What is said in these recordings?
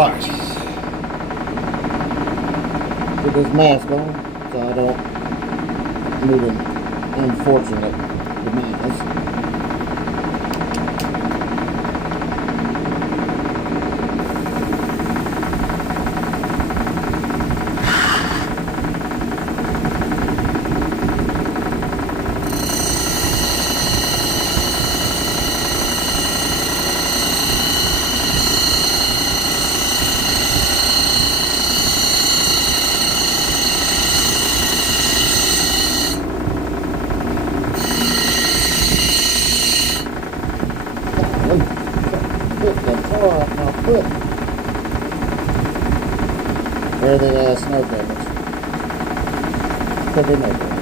Alright. Put this mask on so I don't move an unfortunate demise. Where the snow damage. Could be no damage.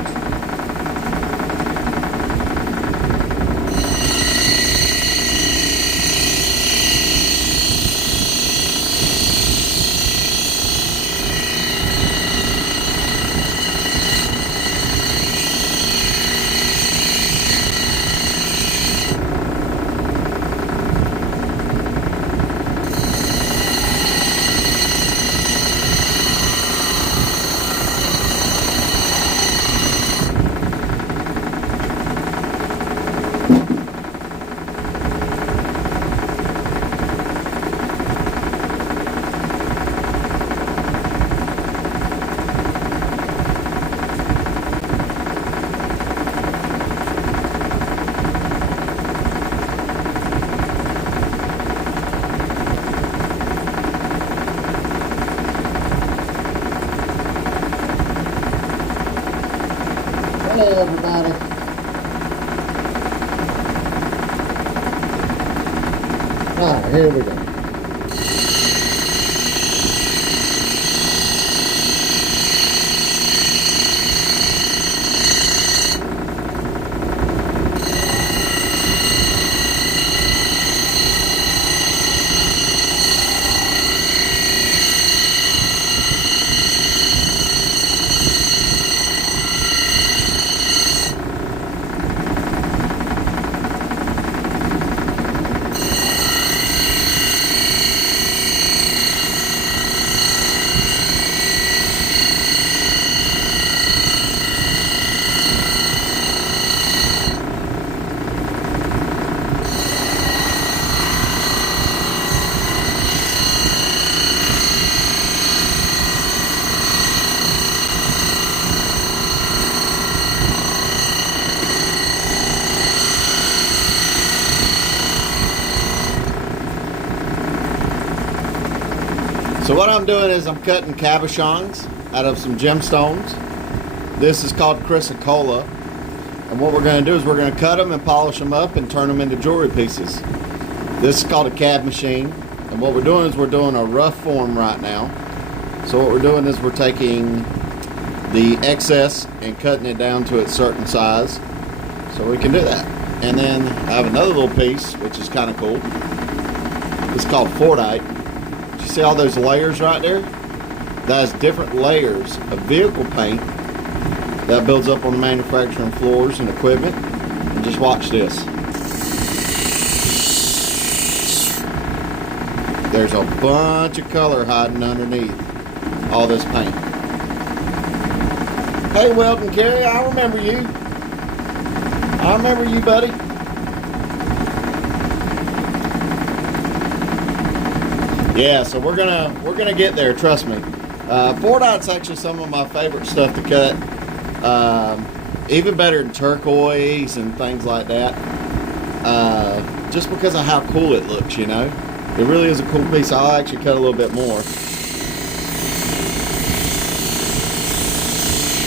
Hey everybody. Alright, here we go. So what I'm doing is I'm cutting cabochons out of some gemstones. This is called chrysocolla. And what we're going to do is we're going to cut them and polish them up and turn them into jewelry pieces. This is called a cab machine. And what we're doing is we're doing a rough form right now. So what we're doing is we're taking the excess and cutting it down to a certain size. So we can do that. And then I have another little piece, which is kind of cool. It's called Fordite. See all those layers right there? That is different layers of vehicle paint that builds up on the manufacturing floors and equipment. And just watch this. There's a bunch of color hiding underneath all this paint. Hey Weldon Carey, I remember you. I remember you, buddy. Yeah, so we're gonna get there. Trust me. Fordite's actually some of my favorite stuff to cut. Even better than turquoise and things like that. Just because of how cool it looks, you know. It really is a cool piece. I'll actually cut a little bit more.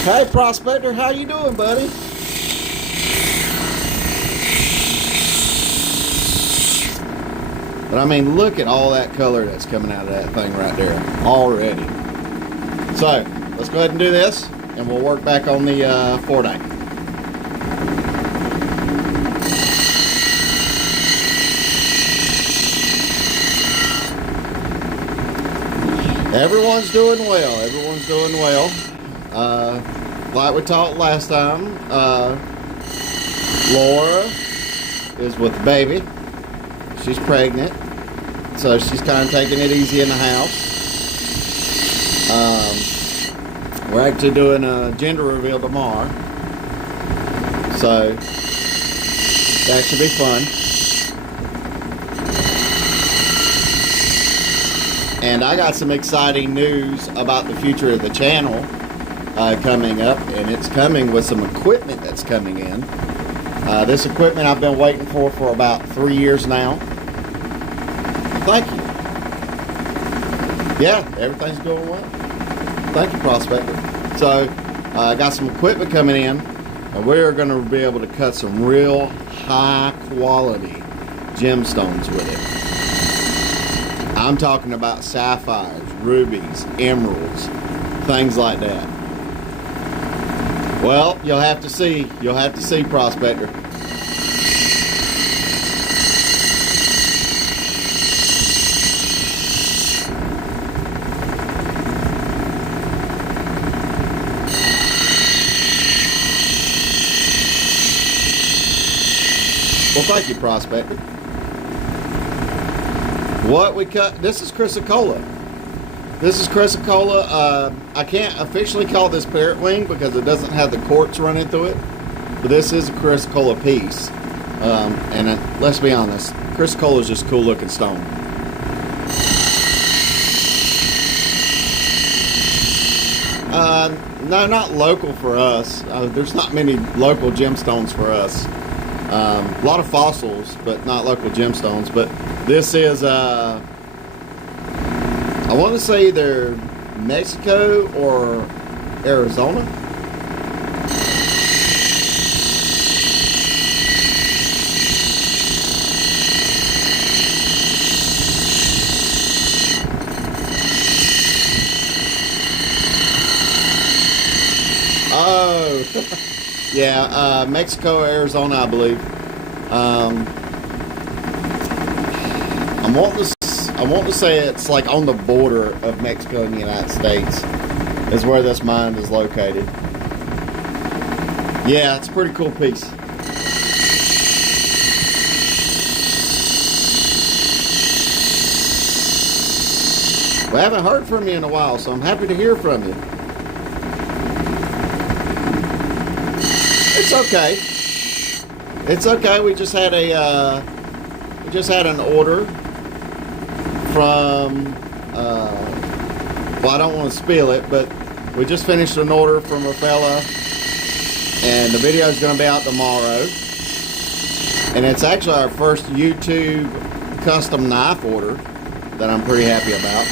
Hey, Prospector, how you doing, buddy? But I mean, look at all that color that's coming out of that thing right there already. So, let's go ahead and do this, and we'll work back on the Fordite. Everyone's doing well. Everyone's doing well. Like we talked last time, Laura is with the baby. She's pregnant. So she's kind of taking it easy in the house. We're actually doing a gender reveal tomorrow, so that should be fun. And I got some exciting news about the future of the channel coming up, and it's coming with some equipment that's coming in. This equipment I've been waiting for about 3 years now. Thank you. Yeah, everything's going well. Thank you, Prospector. So, I got some equipment coming in, and we're going to be able to cut some real high quality gemstones with it. I'm talking about sapphires, rubies, emeralds, things like that. Well, you'll have to see. You'll have to see, Prospector. Well, thank you, Prospector. What we cut, this is chrysocolla. This is chrysocolla. I can't officially call this parrot wing because it doesn't have the quartz running through it. But this is a chrysocolla piece. Let's be honest, chrysocolla is just a cool looking stone. No, not local for us. There's not many local gemstones for us. A lot of fossils, but not local gemstones. But this is, I want to say either Mexico or Arizona. Oh, yeah, Mexico, Arizona, I believe. I want to say it's like on the border of Mexico and the United States is where this mine is located. Yeah, it's a pretty cool piece. We haven't heard from you in a while, so I'm happy to hear from you. It's okay. It's okay. We just had an order from, well, I don't want to spill it, but we just finished an order from a fella, and the video is going to be out tomorrow. And it's actually our first YouTube custom knife order that I'm pretty happy about.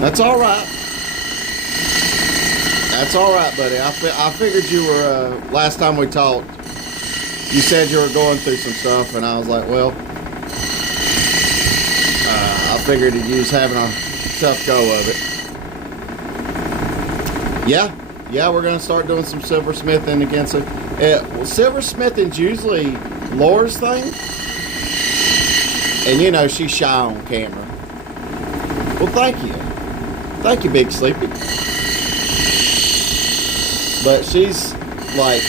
That's all right. That's all right, buddy. I figured you were, last time we talked, you said you were going through some stuff, and I was like, well, I figured you was having a tough go of it. Yeah, we're going to start doing some silversmithing against it. Well, silversmithing's usually Laura's thing, and you know, she's shy on camera. Well, thank you. Thank you, Big Sleepy. But she's like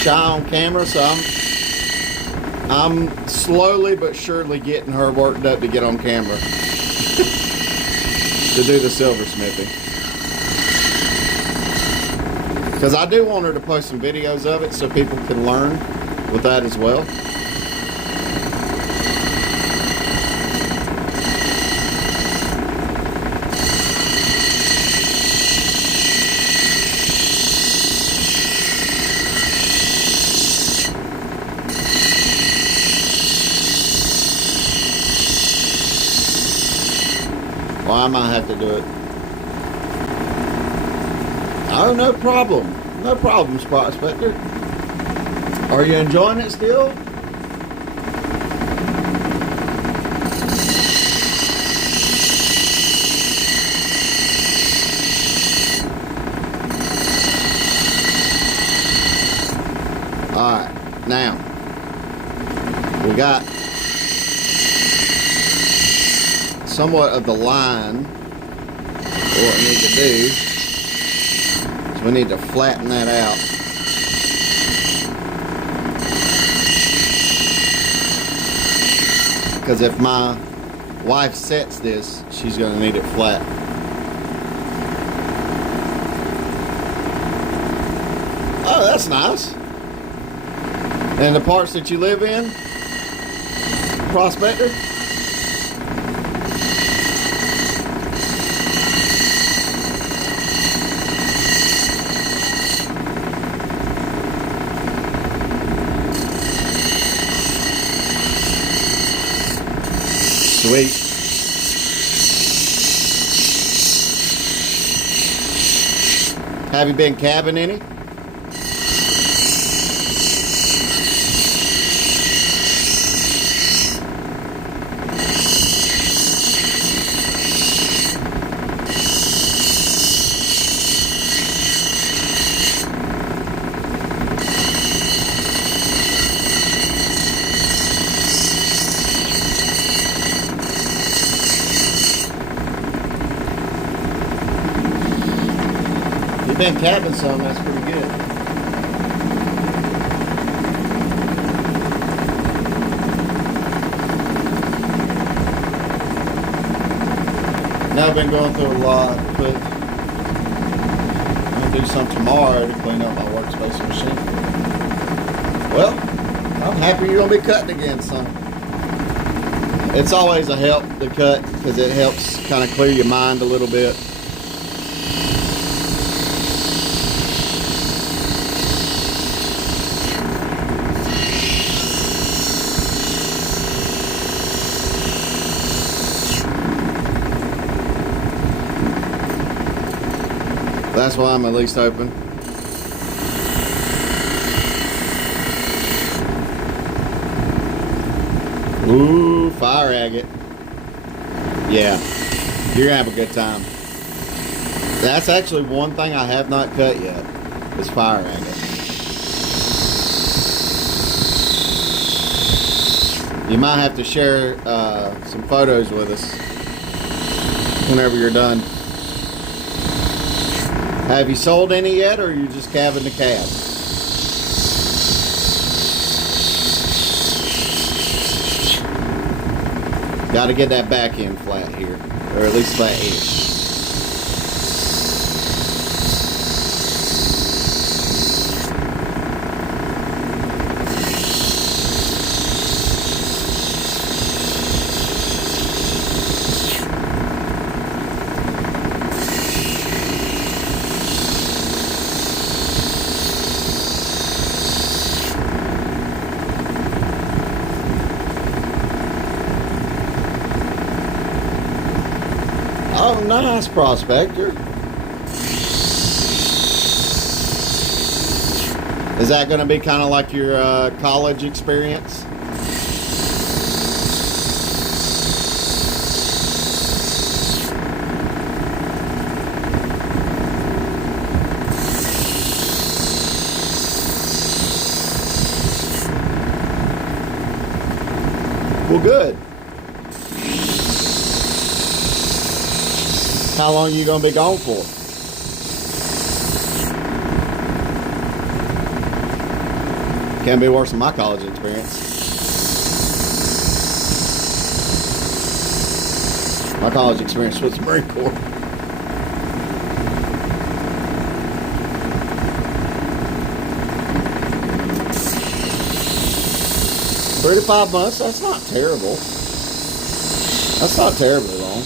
shy on camera, so I'm slowly but surely getting her worked up to get on camera to do the silversmithing. Because I do want her to post some videos of it so people can learn with that as well. Well, I might have to do it. Oh, no problem. No problem, Prospector. Are you enjoying it still? Alright, now we got somewhat of the line. What we need to do is we need to flatten that out. because if my wife sets this, she's going to need it flat. Oh, that's nice. And the parts that you live in, Prospector? Sweet. Have you been cabbing any? You've been cabbing some, that's pretty good. Now I've been going through a lot, but I'm going to do some tomorrow to clean up my workspace machine. Well, I'm happy you're going to be cutting again, son. It's always a help to cut because it helps kind of clear your mind a little bit. That's why I'm at least open. Ooh, fire agate. Yeah, you're gonna have a good time. That's actually one thing I have not cut yet, is fire agate. You might have to share some photos with us whenever you're done. Have you sold any yet, or are you just calving the cab? Got to get that back end flat here, or at least flat-ish. Oh, nice, Prospector. Is that going to be kind of like your college experience? Well, good. How long are you going to be gone for? Can't be worse than my college experience. My college experience was the Marine Corps. Three to 5 months, that's not terrible. That's not terribly long.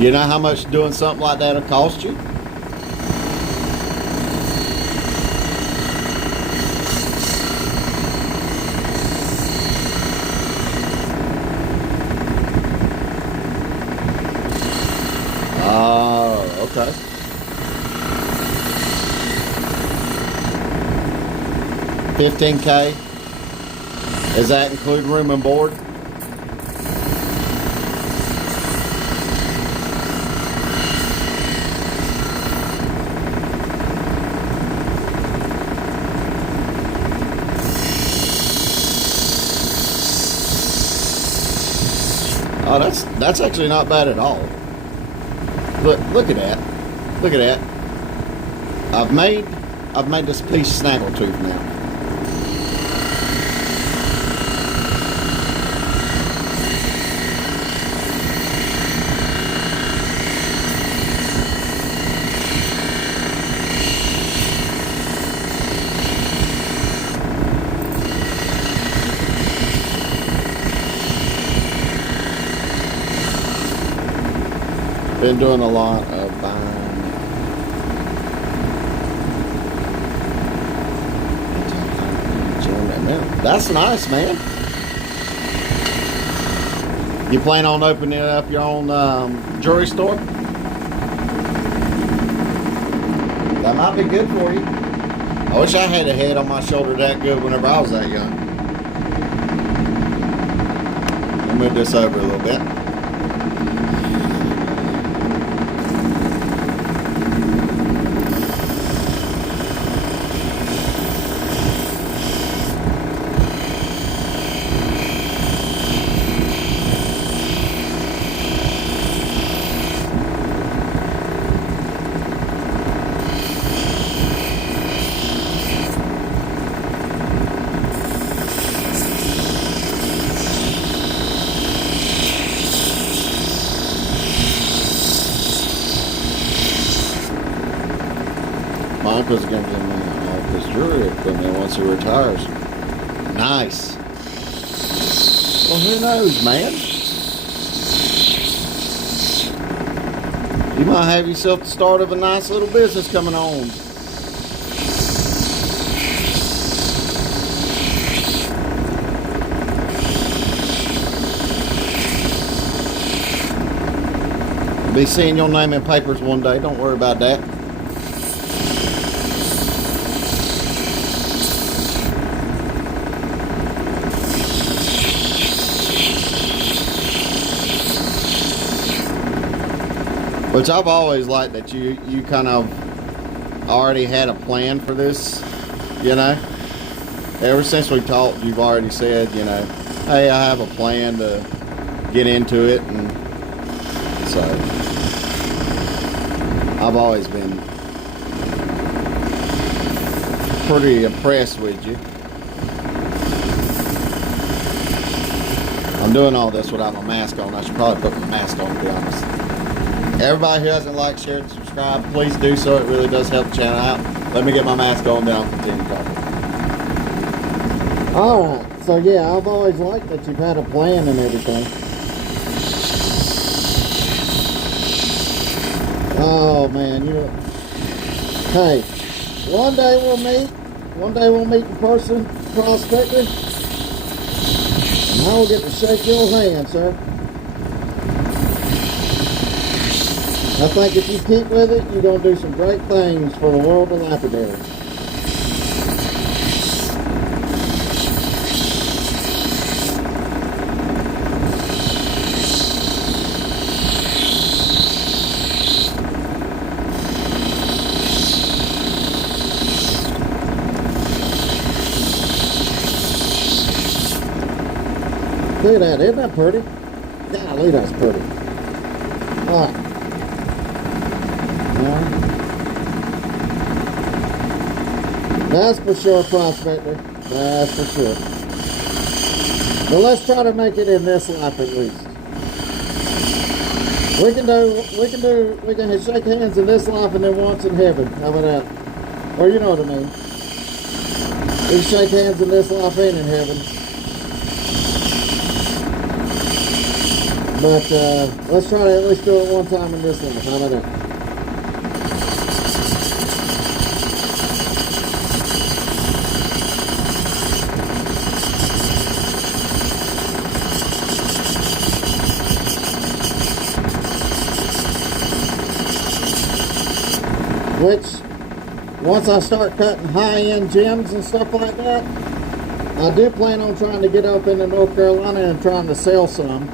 You know how much doing something like that will cost you? Oh, okay. $15K. Does that include room and board? Oh, that's actually not bad at all. Look at that. Look at that. I've made this piece snaggletooth now. Been doing a lot of buying. That's nice, man. You plan on opening up your own jewelry store? That might be good for you. I wish I had a head on my shoulder that good whenever I was that young. I'll move this over a little bit. My uncle's going to give me all his jewelry equipment once he retires. Nice. Well, who knows, man? You might have yourself the start of a nice little business coming on. You'll be seeing your name in papers one day. Don't worry about that. Which I've always liked that you kind of already had a plan for this, you know. Ever since we talked, you've already said, you know, hey, I have a plan to get into it, and so I've always been pretty impressed with you. I'm doing all this without my mask on. I should probably put my mask on, to be honest. Everybody who hasn't liked, shared, and subscribed, please do so. It really does help the channel out. Let me get my mask on, then I'll continue talking. Alright, so yeah, I've always liked that you've had a plan and everything. Oh man, you know. Hey, one day we'll meet. One day we'll meet in person, prospector. And I will get to shake your hand, sir. I think if you keep with it, you're going to do some great things for the world of lapidary. Look at that, isn't that pretty? Golly, that's pretty. All right. That's for sure, prospector. That's for sure. But let's try to make it in this life at least. We can shake hands in this life and then once in heaven. How about that? Or you know what I mean. We can shake hands in this life and in heaven. But let's try to at least do it one time in this life. How about that? Which, once I start cutting high-end gems and stuff like that, I do plan on trying to get up into North Carolina and trying to sell some.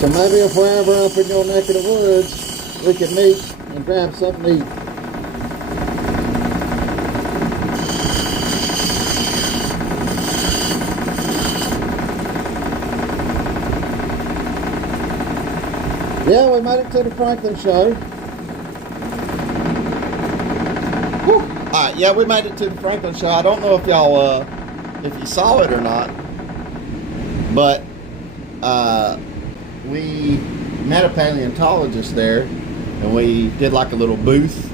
So maybe if we're ever up in your neck of the woods, we can meet and grab something to eat. Yeah, we made it to the Franklin show. Alright, yeah, we made it to the Franklin show. I don't know if y'all, if you saw it or not, but we met a paleontologist there, and we did like a little booth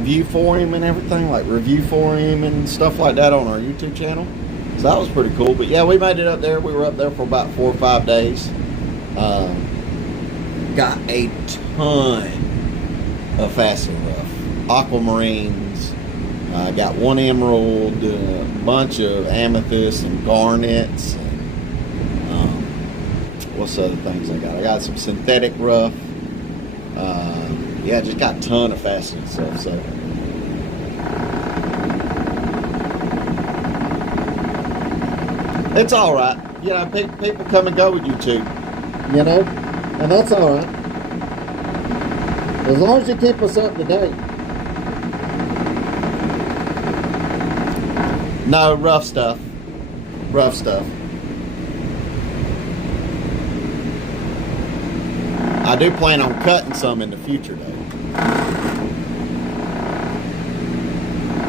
view for him and everything, like review for him and stuff like that on our YouTube channel. So that was pretty cool. But yeah, we made it up there. We were up there for about 4 or 5 days. got a ton of faceted rough. Aquamarines, got one emerald, a bunch of amethysts and garnets, and what's the other things I got? I got some synthetic rough. Yeah, just got a ton of faceted stuff. So it's all right. You know, people come and go with YouTube. You know, and that's all right. As long as you keep us up to date. No, rough stuff. Rough stuff. I do plan on cutting some in the future, though.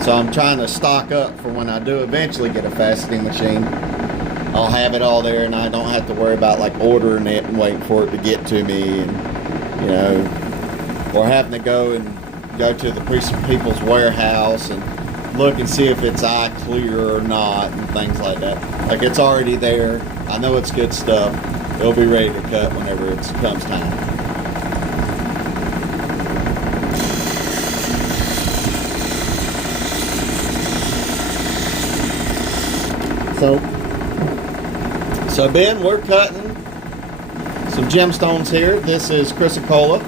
So I'm trying to stock up for when I do eventually get a faceting machine. I'll have it all there, and I don't have to worry about like ordering it and waiting for it to get to me, and you know, or having to go to the people's warehouse and look and see if it's eye clear or not and things like that. Like, it's already there. I know it's good stuff. It'll be ready to cut whenever it comes time. So Ben, we're cutting some gemstones here. This is chrysocolla.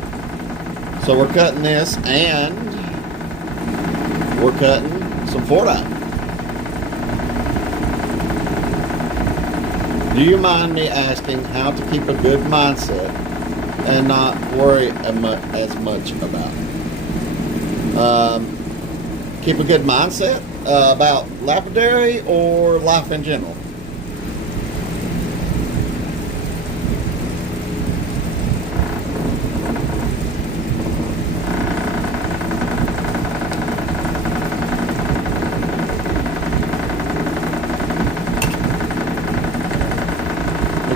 So we're cutting this, and we're cutting some fortite. Do you mind me asking how to keep a good mindset and not worry as much about it? Keep a good mindset about lapidary or life in general?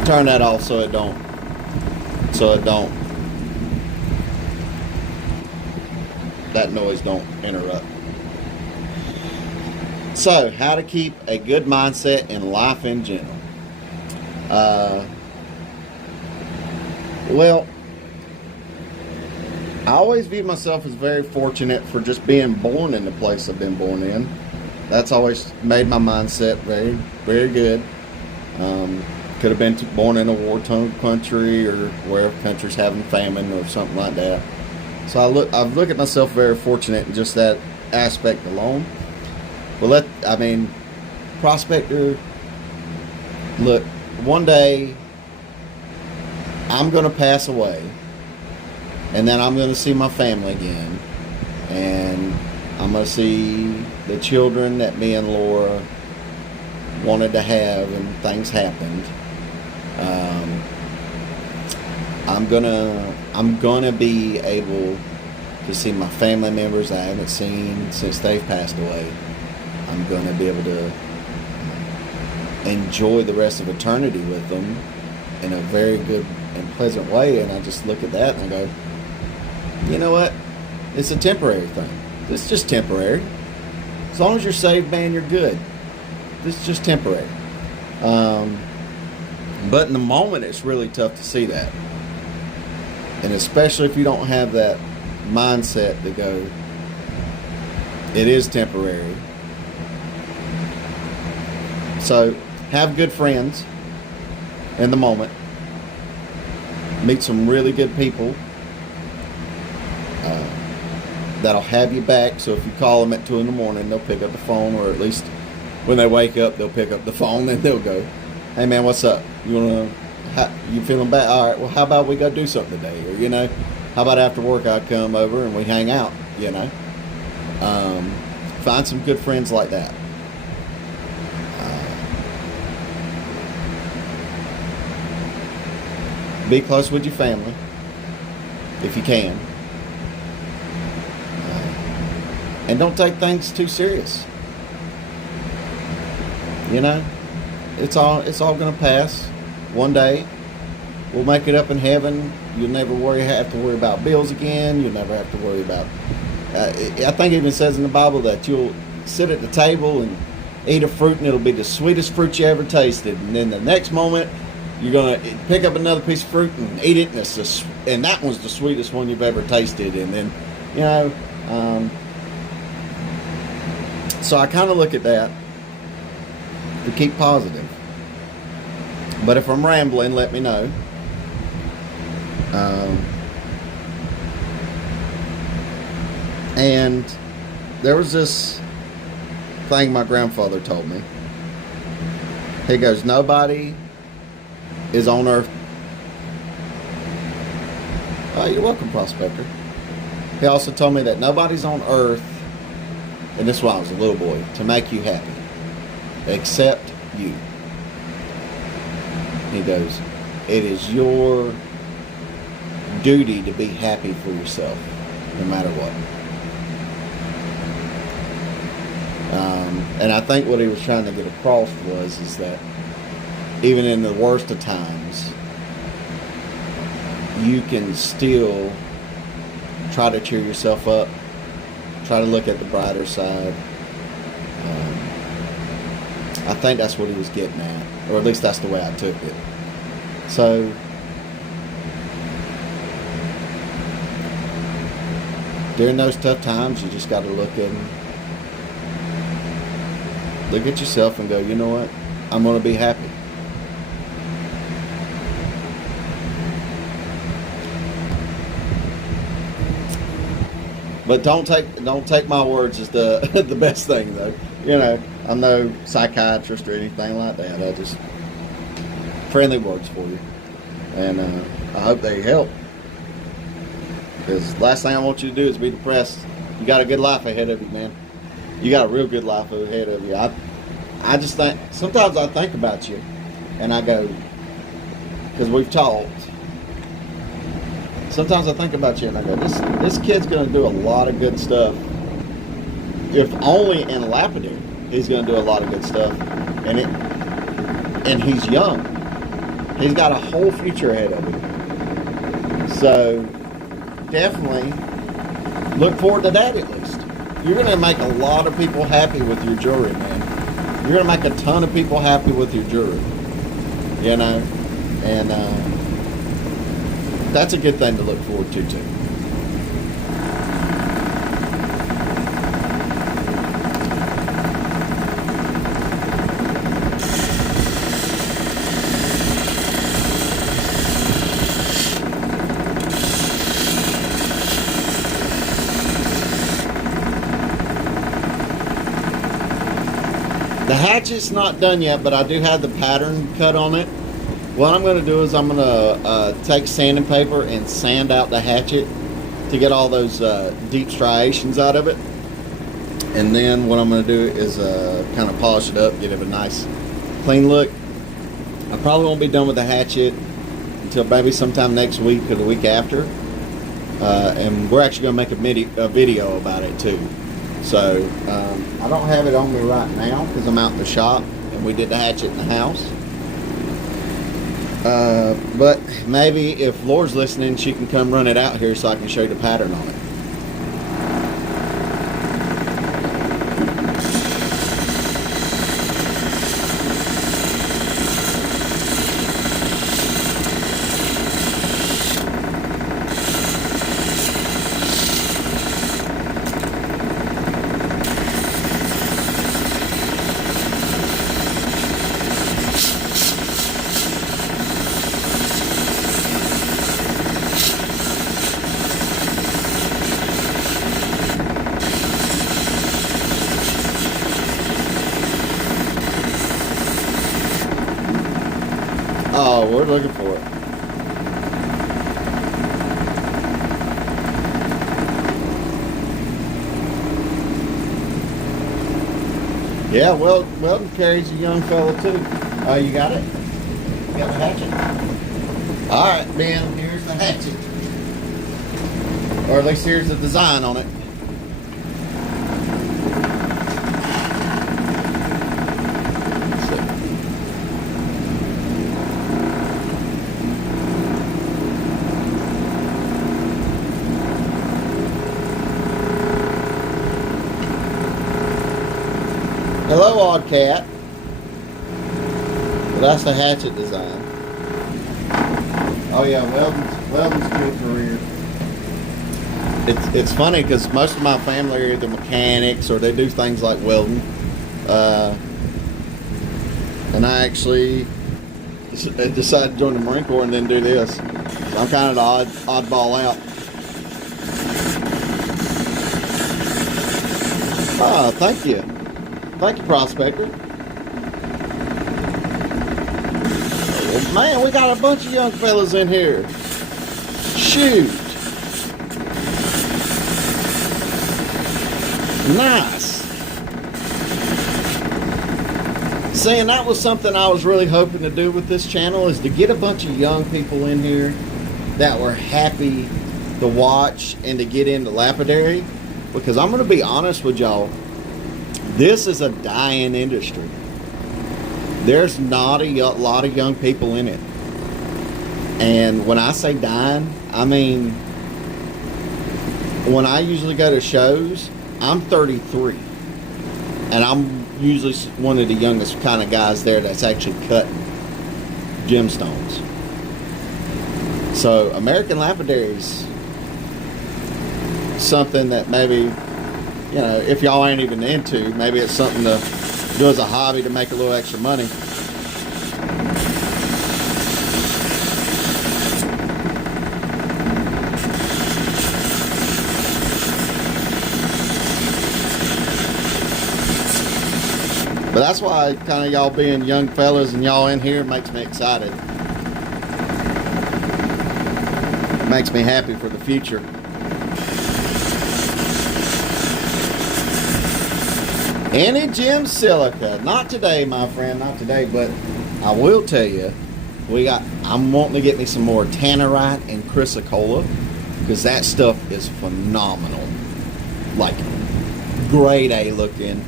Turn that off so it don't that noise don't interrupt. So, how to keep a good mindset in life in general. Well, I always view myself as very fortunate for just being born in the place I've been born in. That's always made my mindset very, very good. Could have been born in a war-torn country or where country's having famine or something like that. So I look at myself very fortunate in just that aspect alone. Well, prospector, look, one day I'm going to pass away, and then I'm going to see my family again, and I'm going to see the children that me and Laura wanted to have, and things happened. I'm gonna be able to see my family members I haven't seen since they've passed away. I'm gonna be able to enjoy the rest of eternity with them in a very good and pleasant way. And I just look at that and I go, you know what? It's a temporary thing. It's just temporary. As long as you're saved, man, you're good. This is just temporary. But in the moment, it's really tough to see that. And especially if you don't have that mindset to go, it is temporary. So have good friends in the moment. Meet some really good people that'll have you back. So if you call them at 2 in the morning, they'll pick up the phone, or at least when they wake up, they'll pick up the phone and they'll go, hey man, what's up? You feeling bad? All right, well, how about we go do something today? Or, how about after work I come over and we hang out, Find some good friends like that. Be close with your family, if you can. And don't take things too serious. It's all going to pass. One day, we'll make it up in heaven. You'll never have to worry about bills again. You'll never have to worry about... I think it even says in the Bible that you'll sit at the table and eat a fruit, and it'll be the sweetest fruit you ever tasted. And then the next moment, You're gonna pick up another piece of fruit and eat it, and that one's the sweetest one you've ever tasted. And then, you know, so I kind of look at that to keep positive. But if I'm rambling, let me know. And there was this thing my grandfather told me. He goes, nobody is on earth. Oh, you're welcome, Prospector. He also told me that nobody's on earth, and this is when I was a little boy, to make you happy, except you. He goes, it is your duty to be happy for yourself, no matter what. And I think what he was trying to get across is that even in the worst of times, you can still try to cheer yourself up, try to look at the brighter side. I think that's what he was getting at, or at least that's the way I took it. So, during those tough times, you just got to look at yourself and go, you know what? I'm going to be happy. But don't take my words as the best thing, though. You know, I'm no psychiatrist or anything like that. I just friendly words for you, and I hope they help. Because last thing I want you to do is be depressed. You got a good life ahead of you, man. You got a real good life ahead of you. I just think, sometimes I think about you, and I go, because we've talked, sometimes I think about you and I go, this kid's going to do a lot of good stuff. If only in Lapadoo, he's going to do a lot of good stuff. And he's young. He's got a whole future ahead of him. So definitely look forward to that at least. You're going to make a lot of people happy with your jewelry, man. You're going to make a ton of people happy with your jewelry. You know? And that's a good thing to look forward to, too. The hatchet's not done yet, but I do have the pattern cut on it. What I'm going to do is I'm going to take sanding paper and sand out the hatchet to get all those deep striations out of it. And then what I'm going to do is kind of polish it up, get it a nice clean look. I probably won't be done with the hatchet until maybe sometime next week or the week after. And we're actually going to make a video about it too. So I don't have it on me right now because I'm out in the shop and we did the hatchet in the house. But maybe if Laura's listening, she can come run it out here so I can show you the pattern on it. Oh, we're looking for it. Yeah, well, Weldon carries a young fella too. Oh, you got it? You got the hatchet? All right, Ben, here's the hatchet. Or at least here's the design on it. Hello, odd cat. Well, that's the hatchet design. Oh yeah, welding's a good career. It's funny because most of my family are either mechanics or they do things like welding. And I actually decided to join the Marine Corps and then do this. So I'm kind of the oddball out. Oh, thank you. Thank you, Prospector. Man, we got a bunch of young fellas in here. Shoot. Nice. See, and that was something I was really hoping to do with this channel, is to get a bunch of young people in here that were happy to watch and to get into lapidary. Because I'm going to be honest with y'all, this is a dying industry. There's not a lot of young people in it. And when I say dying, I mean, when I usually go to shows, I'm 33. And I'm usually one of the youngest kind of guys there that's actually cutting gemstones. So American lapidary is something that maybe, you know, if y'all ain't even into, maybe it's something to do as a hobby to make a little extra money. But that's why kind of y'all being young fellas and y'all in here makes me excited. It makes me happy for the future. Any gem silica? Not today, my friend, not today, but I will tell you, I'm wanting to get me some more tannerite and chrysocolla, because that stuff is phenomenal. Like, grade A looking.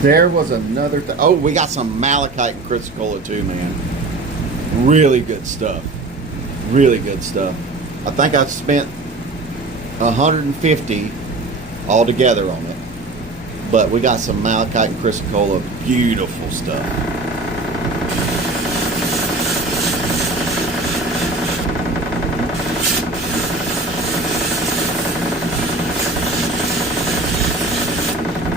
There was another thing. Oh, we got some malachite and chrysocolla too, man. Really good stuff. Really good stuff. I think I spent $150 all together on it. But we got some malachite and chrysocolla. Beautiful stuff.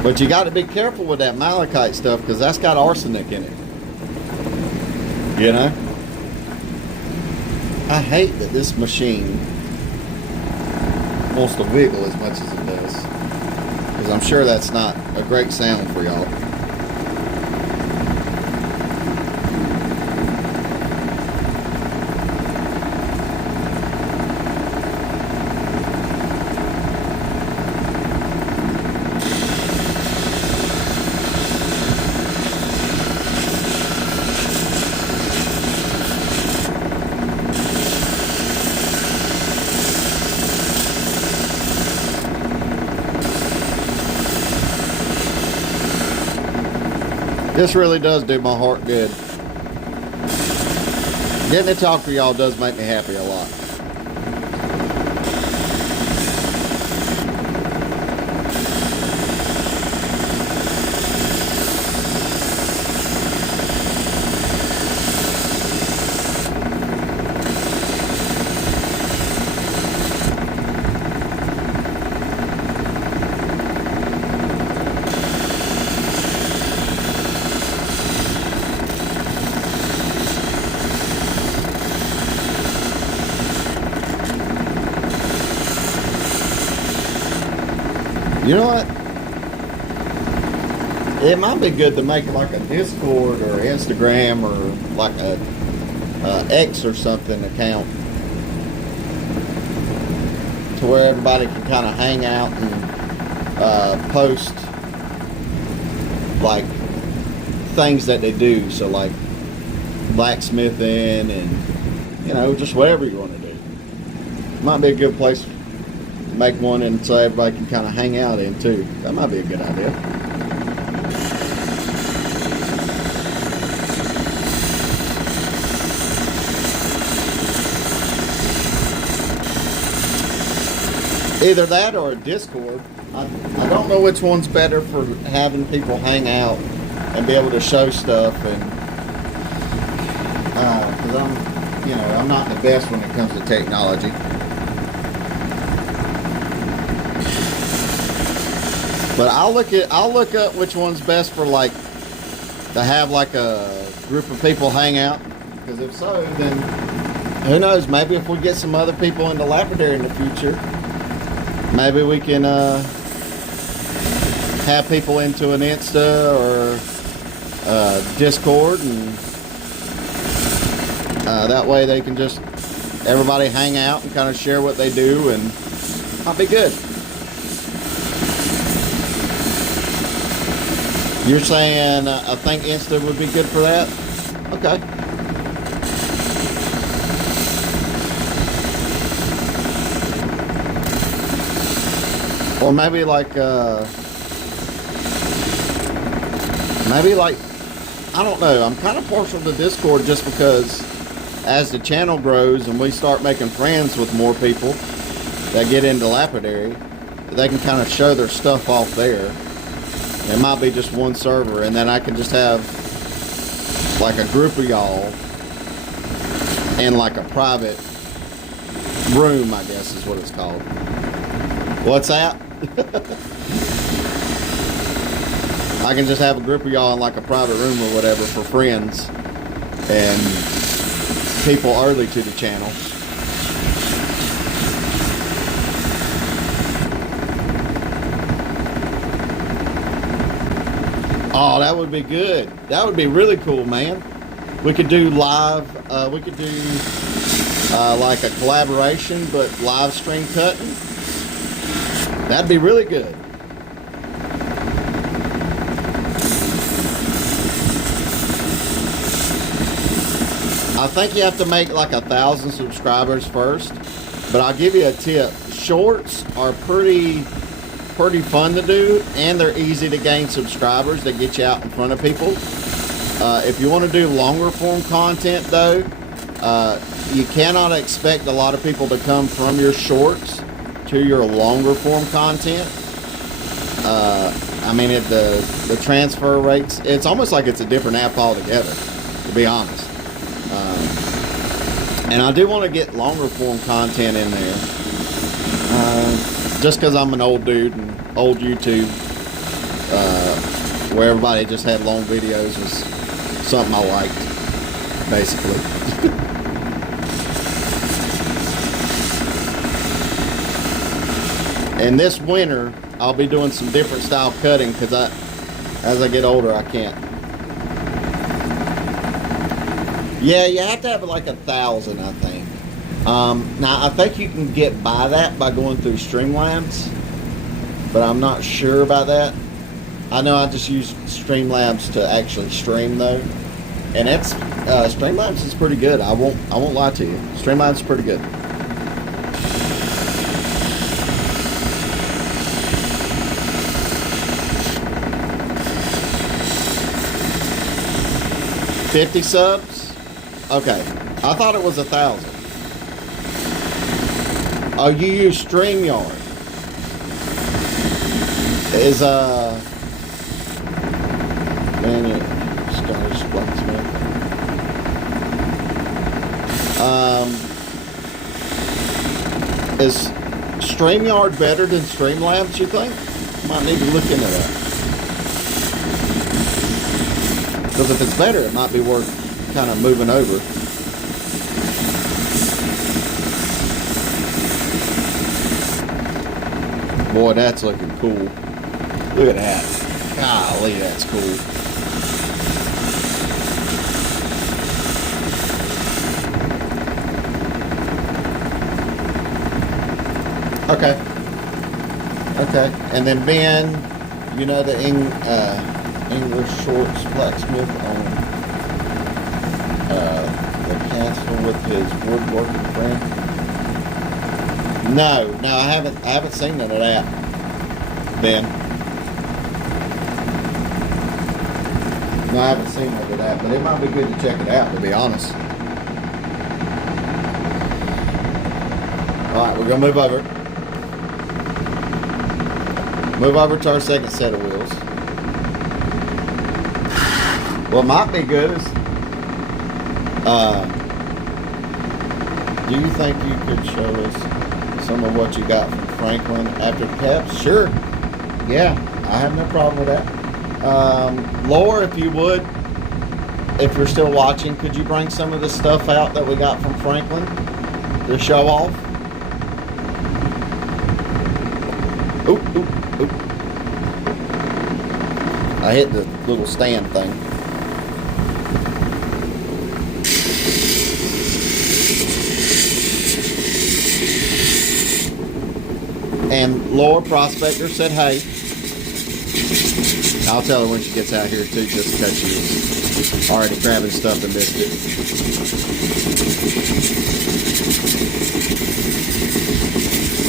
But you got to be careful with that malachite stuff, because that's got arsenic in it. You know? I hate that this machine wants to wiggle as much as it does, because I'm sure that's not a great sound for y'all. This really does do my heart good. Getting to talk to y'all does make me happy a lot. You know what? It might be good to make like a Discord or Instagram or like a X or something account to where everybody can kind of hang out and post like things that they do. So like blacksmithing and, you know, just whatever you want to do. Might be a good place to make one and so everybody can kind of hang out in too. That might be a good idea. Either that or a Discord. I don't know which one's better for having people hang out and be able to show stuff and Because I'm not the best when it comes to technology. But I'll look up which one's best for like to have like a group of people hang out. Because if so, then who knows? Maybe if we get some other people into Lapidary in the future, maybe we can have people into an Insta or Discord, and that way they can just everybody hang out and kind of share what they do, and I'll be good. You're saying I think Insta would be good for that? Okay. Or maybe like I don't know. I'm kind of partial to Discord just because as the channel grows and we start making friends with more people that get into Lapidary, they can kind of show their stuff off there. It might be just one server, and then I can just have like a group of y'all in like a private room, I guess is what it's called. What's that? I can just have a group of y'all in like a private room or whatever for friends and people early to the channel. Oh, that would be good. That would be really cool, man. We could do live, we could do like a collaboration, but live stream cutting. That'd be really good. I think you have to make like 1,000 subscribers first, but I'll give you a tip. Shorts are pretty fun to do, and they're easy to gain subscribers that get you out in front of people. If you want to do longer form content though, you cannot expect a lot of people to come from your shorts to your longer form content. I mean, the transfer rates, it's almost like it's a different app altogether, to be honest. And I do want to get longer form content in there. Just because I'm an old dude and old YouTube, where everybody just had long videos was something I liked, basically. And this winter, I'll be doing some different style cutting because as I get older, I can't. Yeah, you have to have like 1,000, I think. Now, I think you can get by that by going through Streamlabs, but I'm not sure about that. I know I just use Streamlabs to actually stream though, and it's Streamlabs is pretty good. I won't lie to you. Streamlabs is pretty good. $50 subs? Okay, I thought it was 1,000. Oh, you use StreamYard. Is Scottish blacksmith. Is StreamYard better than Streamlabs, you think? Might need to look into that. Because if it's better, it might be worth kind of moving over. Boy, that's looking cool. Look at that. Golly, that's cool. Okay. Okay. And then Ben, you know the English Shorts blacksmith on the castle with his woodworking friend? No, I haven't seen none of that, Ben. No, I haven't seen none of that, but it might be good to check it out, to be honest. Alright, we're gonna move over. Move over to our second set of wheels. What might be good is Uh, do you think you could show us some of what you got from Franklin after the caps? Sure. Yeah, I have no problem with that. Laura, if you would, if you're still watching, could you bring some of the stuff out that we got from Franklin to show off? Oop, oop, oop. I hit the little stand thing. And Laura Prospector said hey. I'll tell her when she gets out here too, just because she's already grabbing stuff and missed it.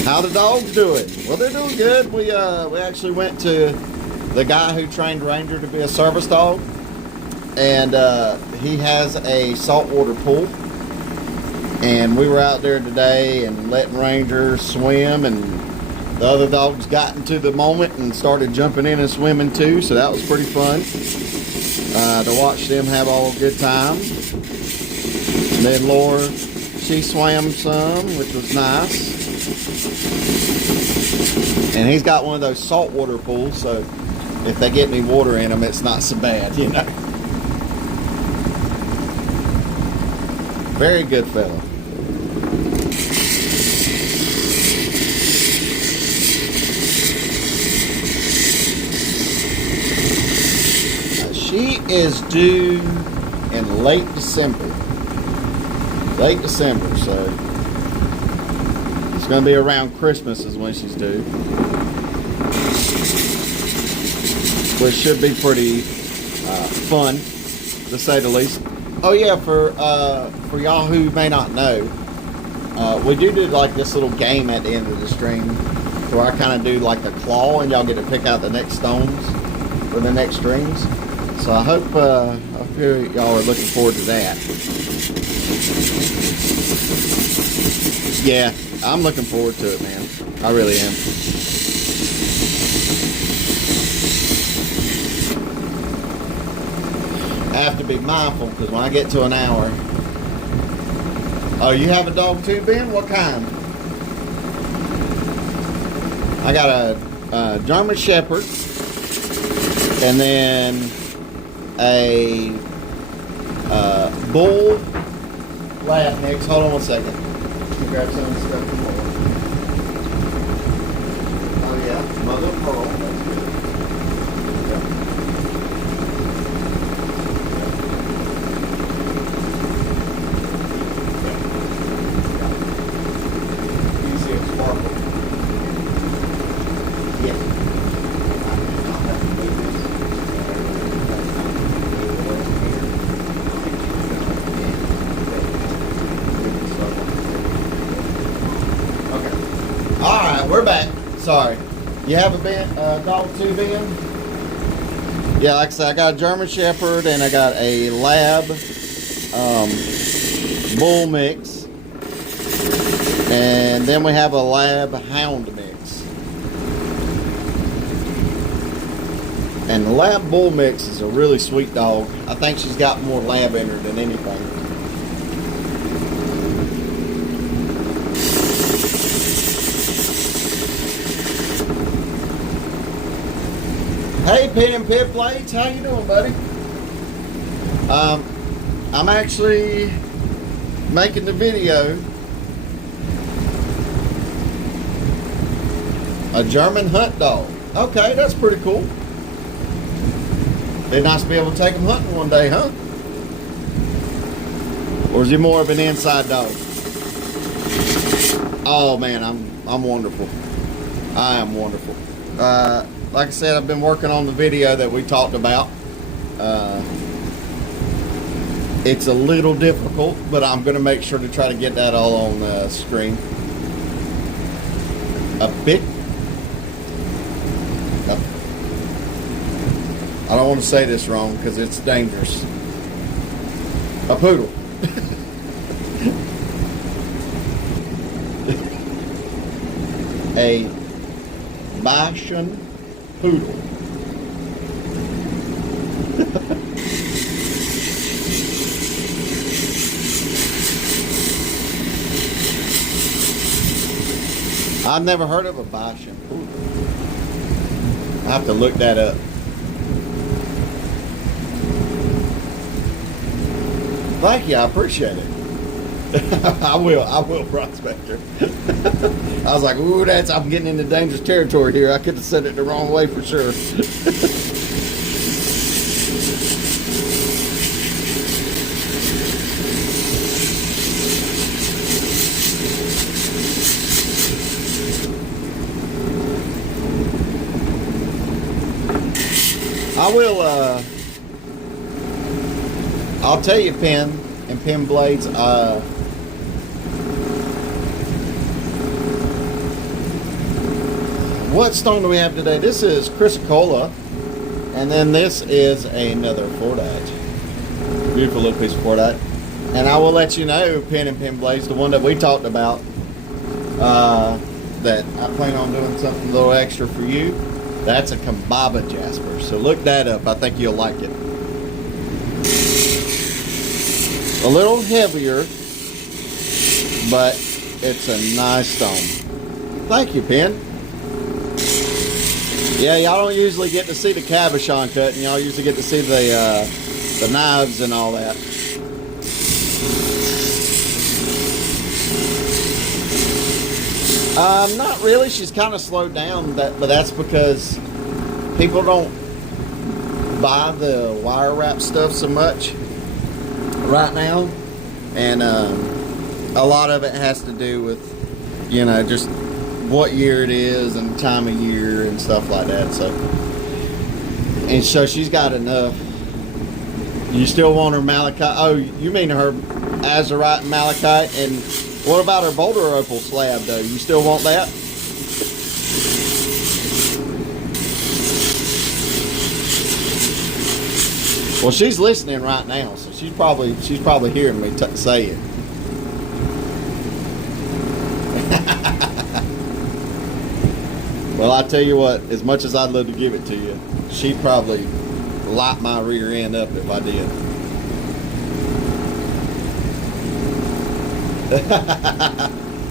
How the dogs doing? Well, they're doing good. We actually went to the guy who trained Ranger to be a service dog, and he has a saltwater pool. And we were out there today and letting Ranger swim, and the other dogs got into the moment and started jumping in and swimming too, so that was pretty fun to watch them have all a good time. And then Laura, she swam some, which was nice. And he's got one of those saltwater pools, so if they get any water in them, it's not so bad, you know. Very good fella. She is due in late December. Late December, so it's going to be around Christmas is when she's due. Which should be pretty fun, to say the least. Oh yeah, for y'all who may not know, we do like this little game at the end of the stream where I kind of do like a claw and y'all get to pick out the next stones for the next streams. So I hope y'all are looking forward to that. Yeah, I'm looking forward to it, man. I really am. I have to be mindful because when I get to an hour... Oh, you have a dog too, Ben? What kind? I got a German Shepherd, and then a bull lab mix. Hold on one second. Let me grab some of the stuff from Laura. Oh yeah, mother of pearl. That's good. Yeah. Yeah. You see it sparkle. Yeah. I'll have to move this. Alright, we're back. Sorry. You have a dog too, Ben? Yeah, like I said, I got a German Shepherd and I got a Lab Bull mix. And then we have a Lab Hound mix. And the Lab Bull mix is a really sweet dog. I think she's got more Lab in her than anything. Hey, Pit and Pit Blades, how you doing, buddy? I'm actually making the video. A German hunt dog. Okay, that's pretty cool. Be nice to be able to take him hunting one day, huh? Or is he more of an inside dog? Oh man, I'm wonderful. I am wonderful. Like I said, I've been working on the video that we talked about. It's a little difficult, but I'm going to make sure to try to get that all on the screen. I don't want to say this wrong because it's dangerous. A poodle. A Bashan poodle. I've never heard of a Bisham. I have to look that up. Thank you, I appreciate it. I will, Prospector. I was like, ooh, I'm getting into dangerous territory here. I could have said it the wrong way for sure. I'll tell you, Pen and Pen Blades, what stone do we have today? This is chrysocolla, and then this is another cordite. Beautiful little piece of cordite. And I will let you know, Pen and Pen Blades, the one that we talked about, that I plan on doing something a little extra for you. That's a Kambaba jasper. So look that up. I think you'll like it. A little heavier, but it's a nice stone. Thank you, Pen. Yeah, y'all don't usually get to see the cabochon cut, and y'all usually get to see the knives and all that. Not really. She's kind of slowed down, but that's because people don't buy the wire wrap stuff so much right now, and a lot of it has to do with, you know, just what year it is and time of year and stuff like that. So she's got enough. You still want her malachite? Oh, you mean her azurite and malachite? And what about her boulder opal slab though? You still want that? Well, she's listening right now, so she's probably hearing me say it. Well, I tell you what, as much as I'd love to give it to you, she'd probably light my rear end up if I did.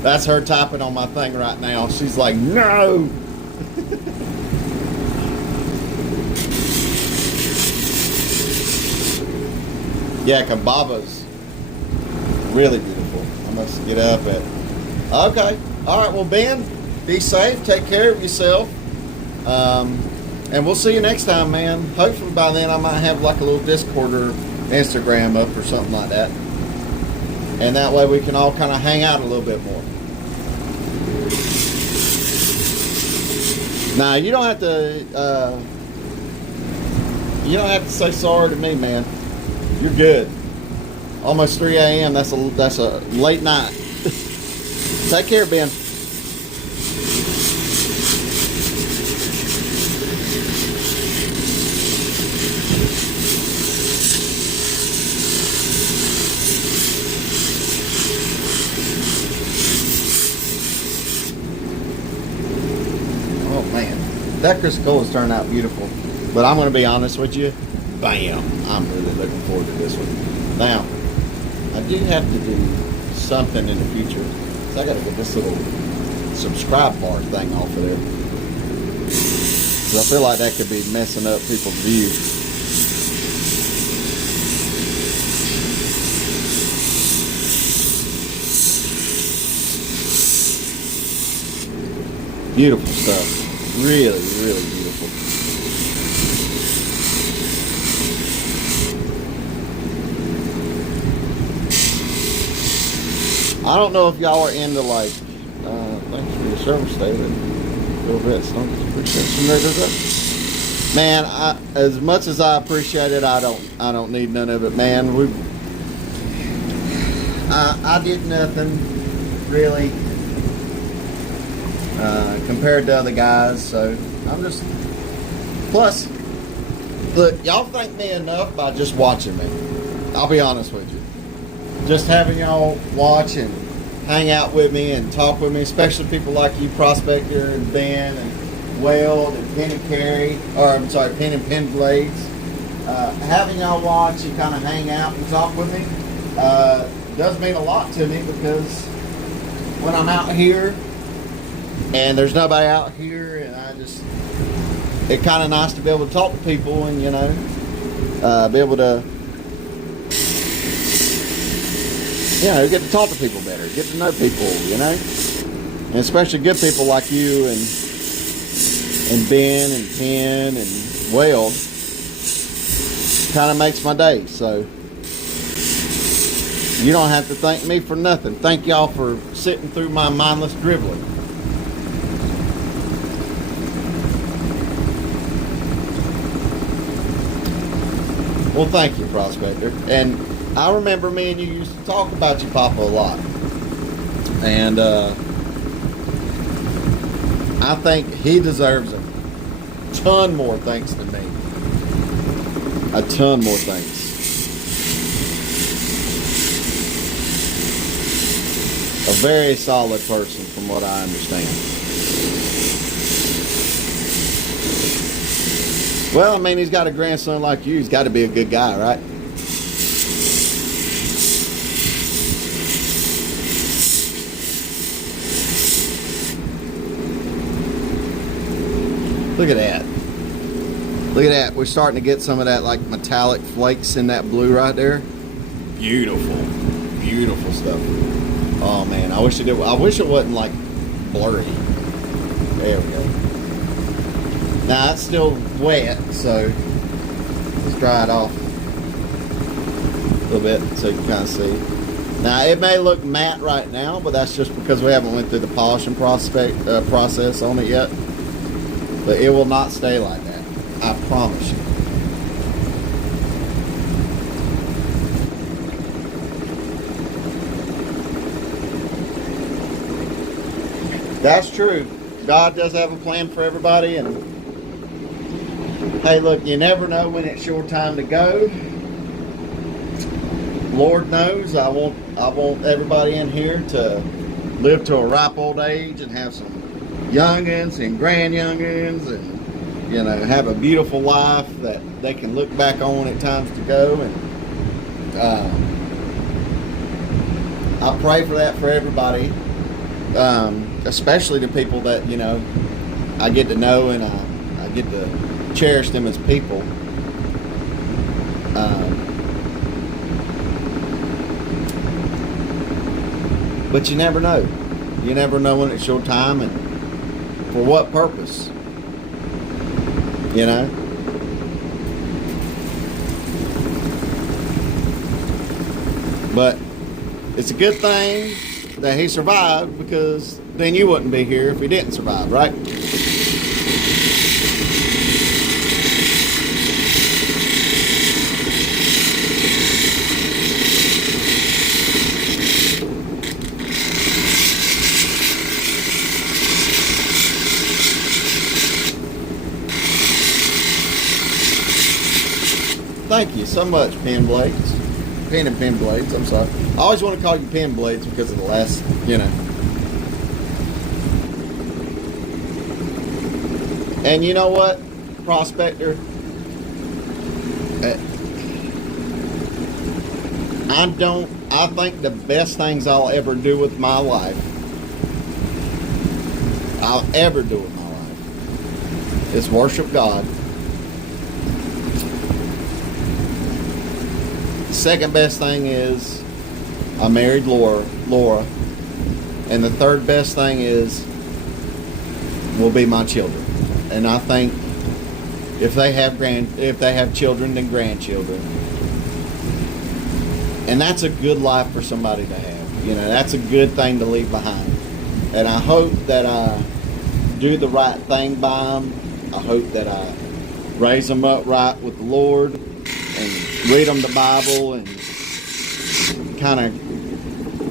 That's her typing on my thing right now. She's like, no. Yeah, Kambaba's really beautiful. I must get up at. Okay. All right. Well, Ben, be safe. Take care of yourself. And we'll see you next time, man. Hopefully by then I might have like a little Discord or Instagram up or something like that. And that way we can all kind of hang out a little bit more. Now, you don't have to say sorry to me, man. You're good. Almost 3 a.m. That's a late night. Take care, Ben. Oh man, that chrysocolla's turned out beautiful. But I'm going to be honest with you. Bam! I'm really looking forward to this one. Now, I do have to do something in the future. So I got to get this little subscribe bar thing off of there. Because I feel like that could be messing up people's view. Beautiful stuff. Really, really beautiful. I don't know if y'all are into like, thanks for your service, David. Real bit, man. As much as I appreciate it, I don't need none of it, man. I did nothing really compared to other guys, so I'm just. Plus, look, y'all thank me enough by just watching me. I'll be honest with you. Just having y'all watch and hang out with me and talk with me, especially people like you, Prospector and Ben and Weld and Pen and Carry, or I'm sorry, Pen and Pen Blades. Having y'all watch and kind of hang out and talk with me does mean a lot to me, because when I'm out here And there's nobody out here, and it's kind of nice to be able to talk to people and, be able to, get to talk to people better, get to know people, and especially good people like you and Ben and Ken and Weld. Kind of makes my day. So you don't have to thank me for nothing. Thank y'all for sitting through my mindless dribbling. Well, thank you, Prospector. And I remember me and you used to talk about your papa a lot. And I think he deserves a ton more thanks than me. A ton more thanks. A very solid person from what I understand. Well, I mean, he's got a grandson like you. He's got to be a good guy, right? Look at that. Look at that. We're starting to get some of that like metallic flakes in that blue right there. Beautiful. Beautiful stuff. Oh man, I wish it wasn't like blurry. There we go. Now it's still wet, so let's dry it off a little bit so you can kind of see. Now it may look matte right now, but that's just because we haven't went through the polishing process on it yet. But it will not stay like that. I promise you. That's true. God does have a plan for everybody, and hey, look, you never know when it's your time to go. Lord knows I want everybody in here to live to a ripe old age and have some youngins and grand-youngins and, have a beautiful life that they can look back on at times to go. And I pray for that for everybody, especially the people that, I get to know and I get to cherish them as people. But you never know. You never know when it's your time and for what purpose. But it's a good thing that he survived, because then you wouldn't be here if he didn't survive, right? Thank you so much, Pen Blades. Pen and Pen Blades, I'm sorry. I always want to call you Pen Blades because of the last, And you know what, Prospector? I think the best things I'll ever do with my life, is worship God. Second best thing is I married Laura, and the third best thing will be my children. And I think if they have children, then grandchildren, and that's a good life for somebody to have. That's a good thing to leave behind. And I hope that I do the right thing by them. I hope that I raise them up right with the Lord, and read them the Bible, and kind of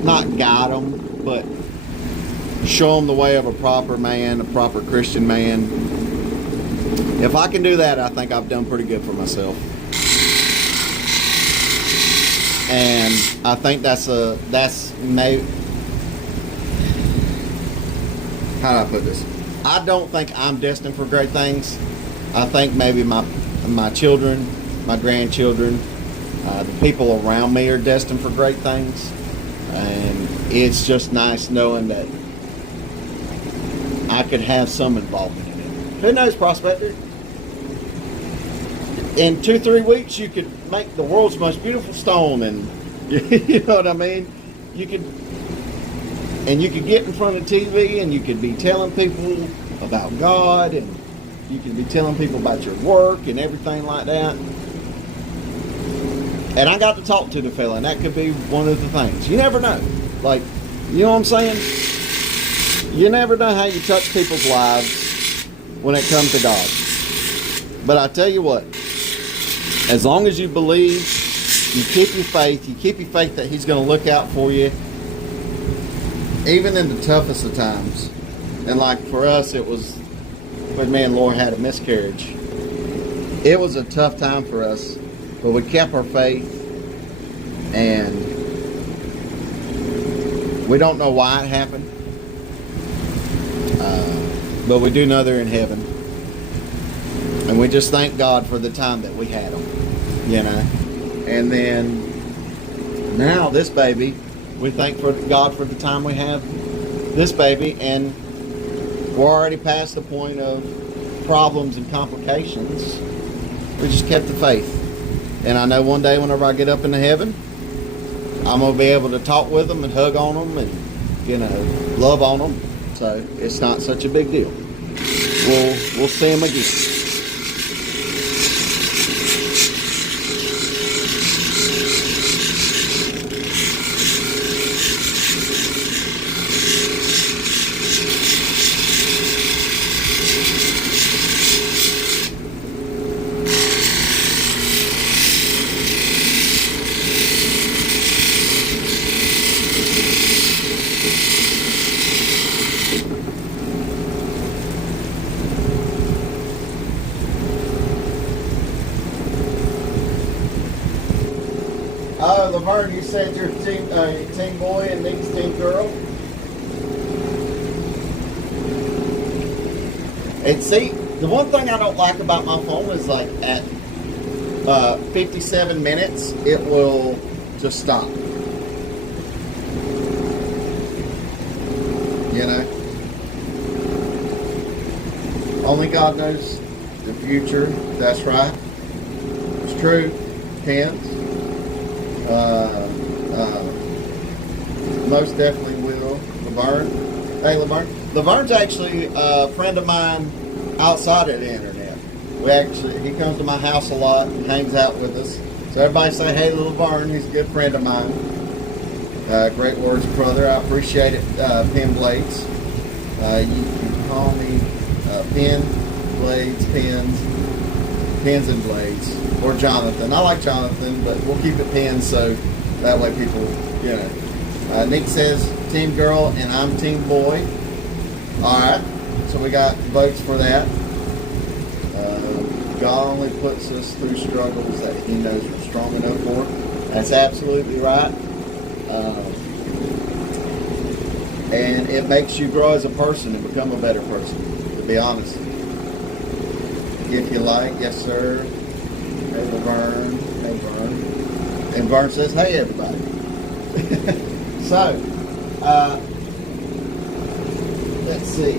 not guide them, but show them the way of a proper man, a proper Christian man. If I can do that, I think I've done pretty good for myself. And I think that's maybe, how do I put this? I don't think I'm destined for great things. I think maybe my children, my grandchildren, the people around me are destined for great things. And it's just nice knowing that I could have some involvement in it. Who knows, prospector? In 2-3 weeks, you could make the world's most beautiful stone, and you know what I mean. You could get in front of TV, and you could be telling people about God, and you could be telling people about your work and everything like that. And I got to talk to the fella, and that could be one of the things. You never know. Like, you know what I'm saying? You never know how you touch people's lives when it comes to God. But I tell you what, as long as you believe, you keep your faith that He's going to look out for you, even in the toughest of times. And like for us, it was when me and Laura had a miscarriage. It was a tough time for us, but we kept our faith, and we don't know why it happened, but we do know they're in heaven, and we just thank God for the time that we had them, you know. And then now this baby, we thank God for the time we have this baby, and we're already past the point of problems and complications. We just kept the faith. And I know one day whenever I get up into heaven, I'm going to be able to talk with them and hug on them and, you know, love on them. So it's not such a big deal. We'll see them again. Oh, Laverne, you said you're team boy and Nick's team girl. And see, the one thing I don't like about my phone is like at 57 minutes, it will just stop. You know? Only God knows the future. That's right. It's true. Depends. Most definitely will. Laverne. Hey, Laverne. Laverne's actually a friend of mine outside of the internet. He comes to my house a lot and hangs out with us. So everybody say, hey, Laverne. He's a good friend of mine. Great words, brother. I appreciate it. Pen Blades. You can call me Pen Blades, Pens and Blades, or Jonathan. I like Jonathan, but we'll keep it Pens so that way people, you know. Nick says team girl and I'm team boy. All right, so we got votes for that. God only puts us through struggles that He knows we're strong enough for. That's absolutely right. And it makes you grow as a person and become a better person, to be honest. If you like, yes sir. Hey Laverne. Hey Vern. And Vern says, hey everybody. So, let's see.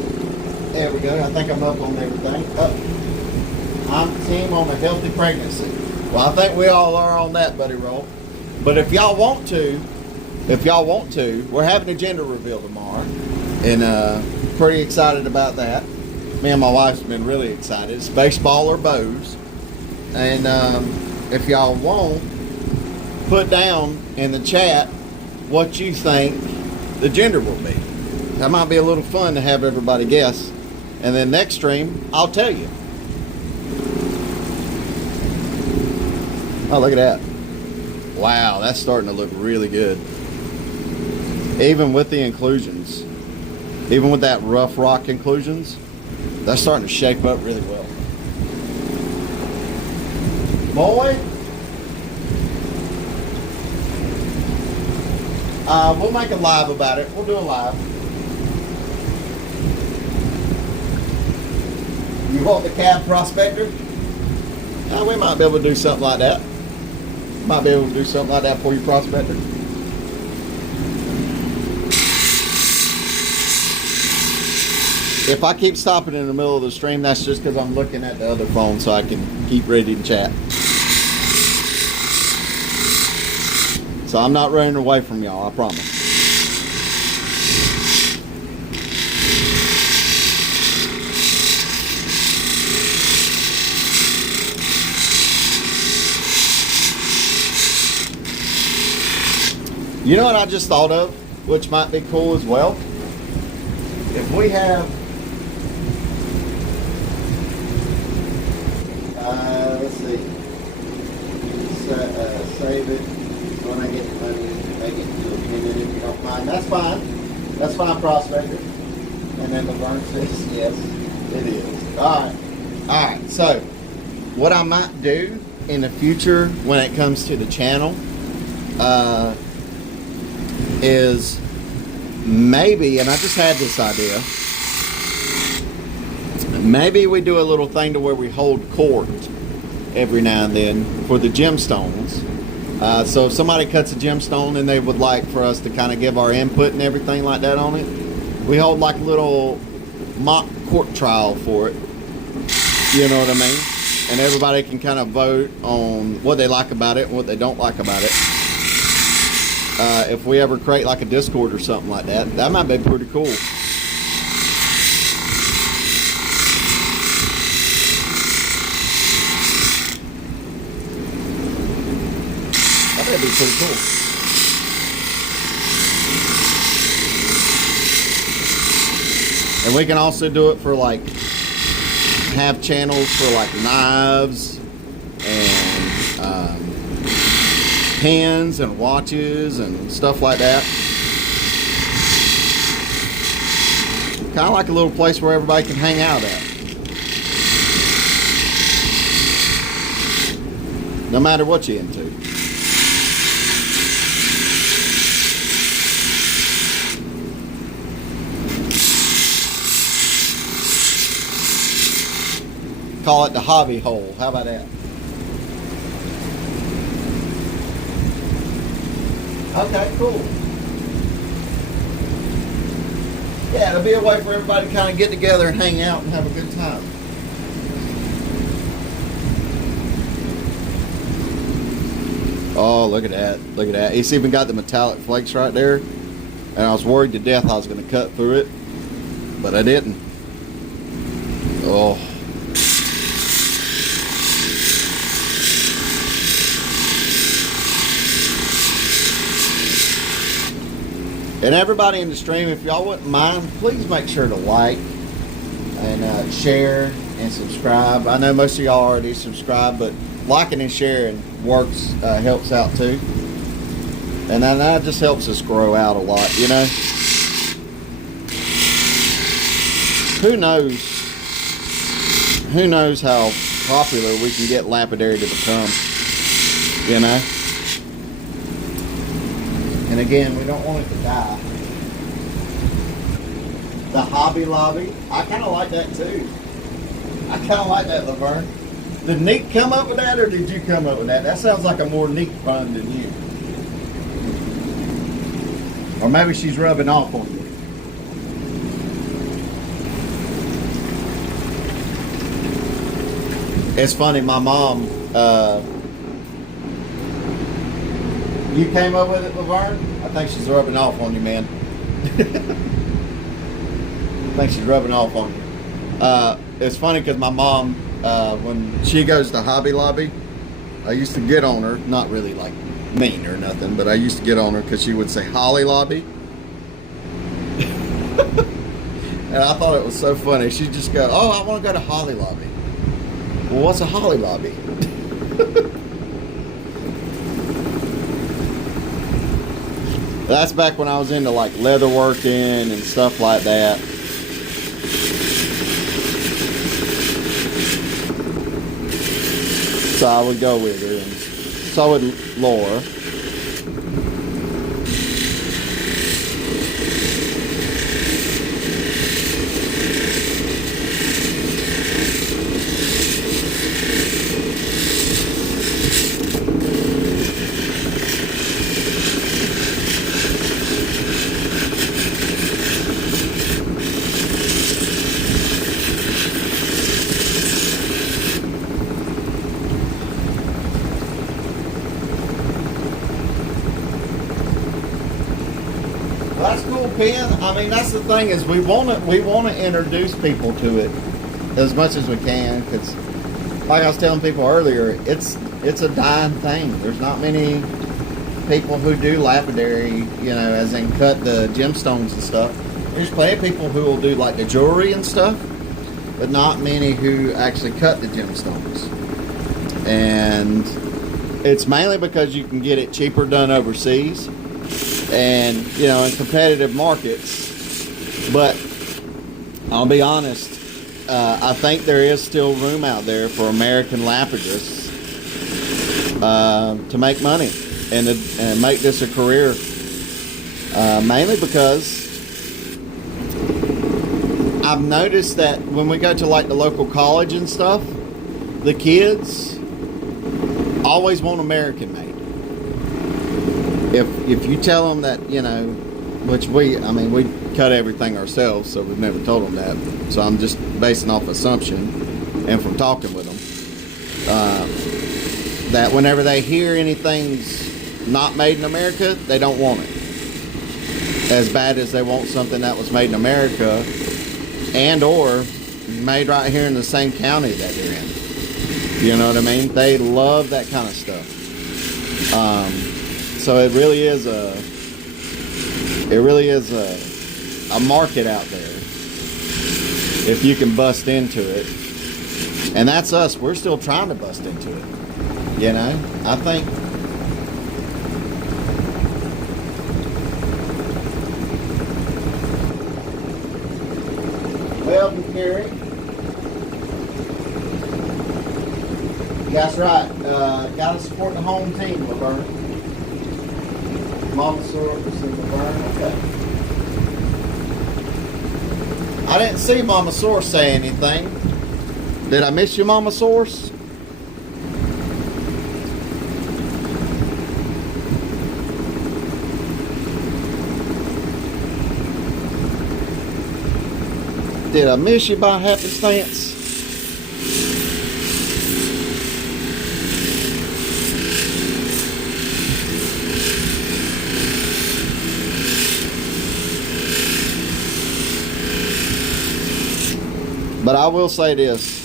There we go. I think I'm up on everything. I'm team on a healthy pregnancy. Well, I think we all are on that, buddy roll. But if y'all want to, we're having a gender reveal tomorrow. And pretty excited about that. Me and my wife's been really excited. It's baseball or bows. And if y'all want, put down in the chat what you think the gender will be. That might be a little fun to have everybody guess. And then next stream, I'll tell you. Oh, look at that. Wow, that's starting to look really good. Even with the inclusions. Even with that rough rock inclusions, that's starting to shape up really well. Boy, we'll make a live about it. We'll do a live. You want the cab prospector? We might be able to do something like that. Might be able to do something like that for you, prospector. If I keep stopping in the middle of the stream, that's just because I'm looking at the other phone so I can keep ready to chat. So I'm not running away from y'all, I promise. You know what I just thought of, which might be cool as well? If we have, let's see, save it when I get the money, make it to a minute if you don't mind. That's fine, Prospector. And then the burn says, yes, it is. All right, so what I might do in the future when it comes to the channel, is maybe, and I just had this idea, maybe we do a little thing to where we hold court every now and then for the gemstones. So if somebody cuts a gemstone and they would like for us to kind of give our input and everything like that on it, we hold like a little mock court trial for it. You know what I mean? And everybody can kind of vote on what they like about it and what they don't like about it. If we ever create like a Discord or something like that, that might be pretty cool. That would be pretty cool. And we can also do it for like, have channels for like knives and pens and watches and stuff like that. Kind of like a little place where everybody can hang out at. No matter what you're into. Call it the hobby hole. How about that? Okay, cool. Yeah, it'll be a way for everybody to kind of get together and hang out and have a good time. Oh, look at that. Look at that. It's even got the metallic flakes right there. And I was worried to death I was going to cut through it. But I didn't. Oh. And everybody in the stream, if y'all wouldn't mind, please make sure to like and share and subscribe. I know most of y'all already subscribe, but liking and sharing works, helps out too. And that just helps us grow out a lot, you know. Who knows how popular we can get Lapidary to become, you know. And again, we don't want it to die. The Hobby Lobby, I kind of like that too. I kind of like that, Laverne. Did Nick come up with that, or did you come up with that? That sounds like a more Nick pun than you. Or maybe she's rubbing off on you. It's funny, my mom, you came up with it, Laverne? I think she's rubbing off on you, man. I think she's rubbing off on you. It's funny because my mom, when she goes to Hobby Lobby, I used to get on her, not really like mean or nothing, but I used to get on her because she would say Holly Lobby. And I thought it was so funny. She'd just go, oh, I want to go to Holly Lobby. Well, what's a Holly Lobby? That's back when I was into like leatherworking and stuff like that. So I would go with her, and so would Laura. depend. I mean, that's the thing is we want to introduce people to it as much as we can, because like I was telling people earlier, it's a dying thing. There's not many people who do lapidary, as in cut the gemstones and stuff. There's plenty of people who will do like the jewelry and stuff, but not many who actually cut the gemstones. And it's mainly because you can get it cheaper done overseas and, in competitive markets. But I'll be honest, I think there is still room out there for American lapidarists to make money and make this a career. Mainly because I've noticed that when we go to like the local college and stuff, the kids always want American made. If you tell them that, which we cut everything ourselves, so we've never told them that. So I'm just basing off assumption and from talking with them, that whenever they hear anything's not made in America, they don't want it. As bad as they want something that was made in America and or made right here in the same county that they're in. You know what I mean? They love that kind of stuff. So it really is a market out there if you can bust into it. And that's us. We're still trying to bust into it. I think Weldon Carey. That's right. Got to support the home team, Laverne. Mama Source and Laverne. Okay. I didn't see Mama Source say anything. Did I miss you, Mama Source? Did I miss you by happenstance? But I will say this,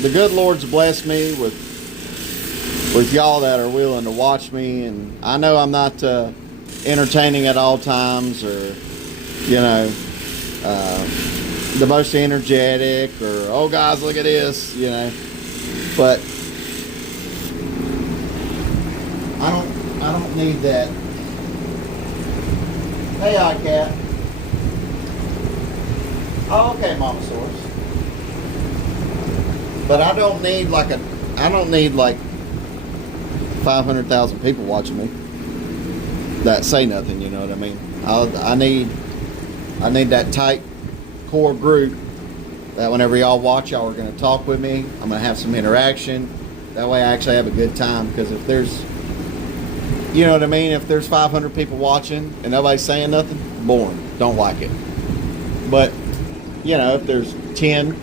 the good Lord's blessed me with y'all that are willing to watch me, and I know I'm not entertaining at all times, or the most energetic, or oh guys look at this, but I don't need that. Hey, iCat. Oh, okay, Mama Source. But I don't need like 500,000 people watching me that say nothing. You know what I mean? I need that tight core group that whenever y'all watch, y'all are going to talk with me. I'm going to have some interaction. That way, I actually have a good time. Because if there's, you know what I mean? If there's 500 people watching and nobody's saying nothing, boring. Don't like it. But if there's 10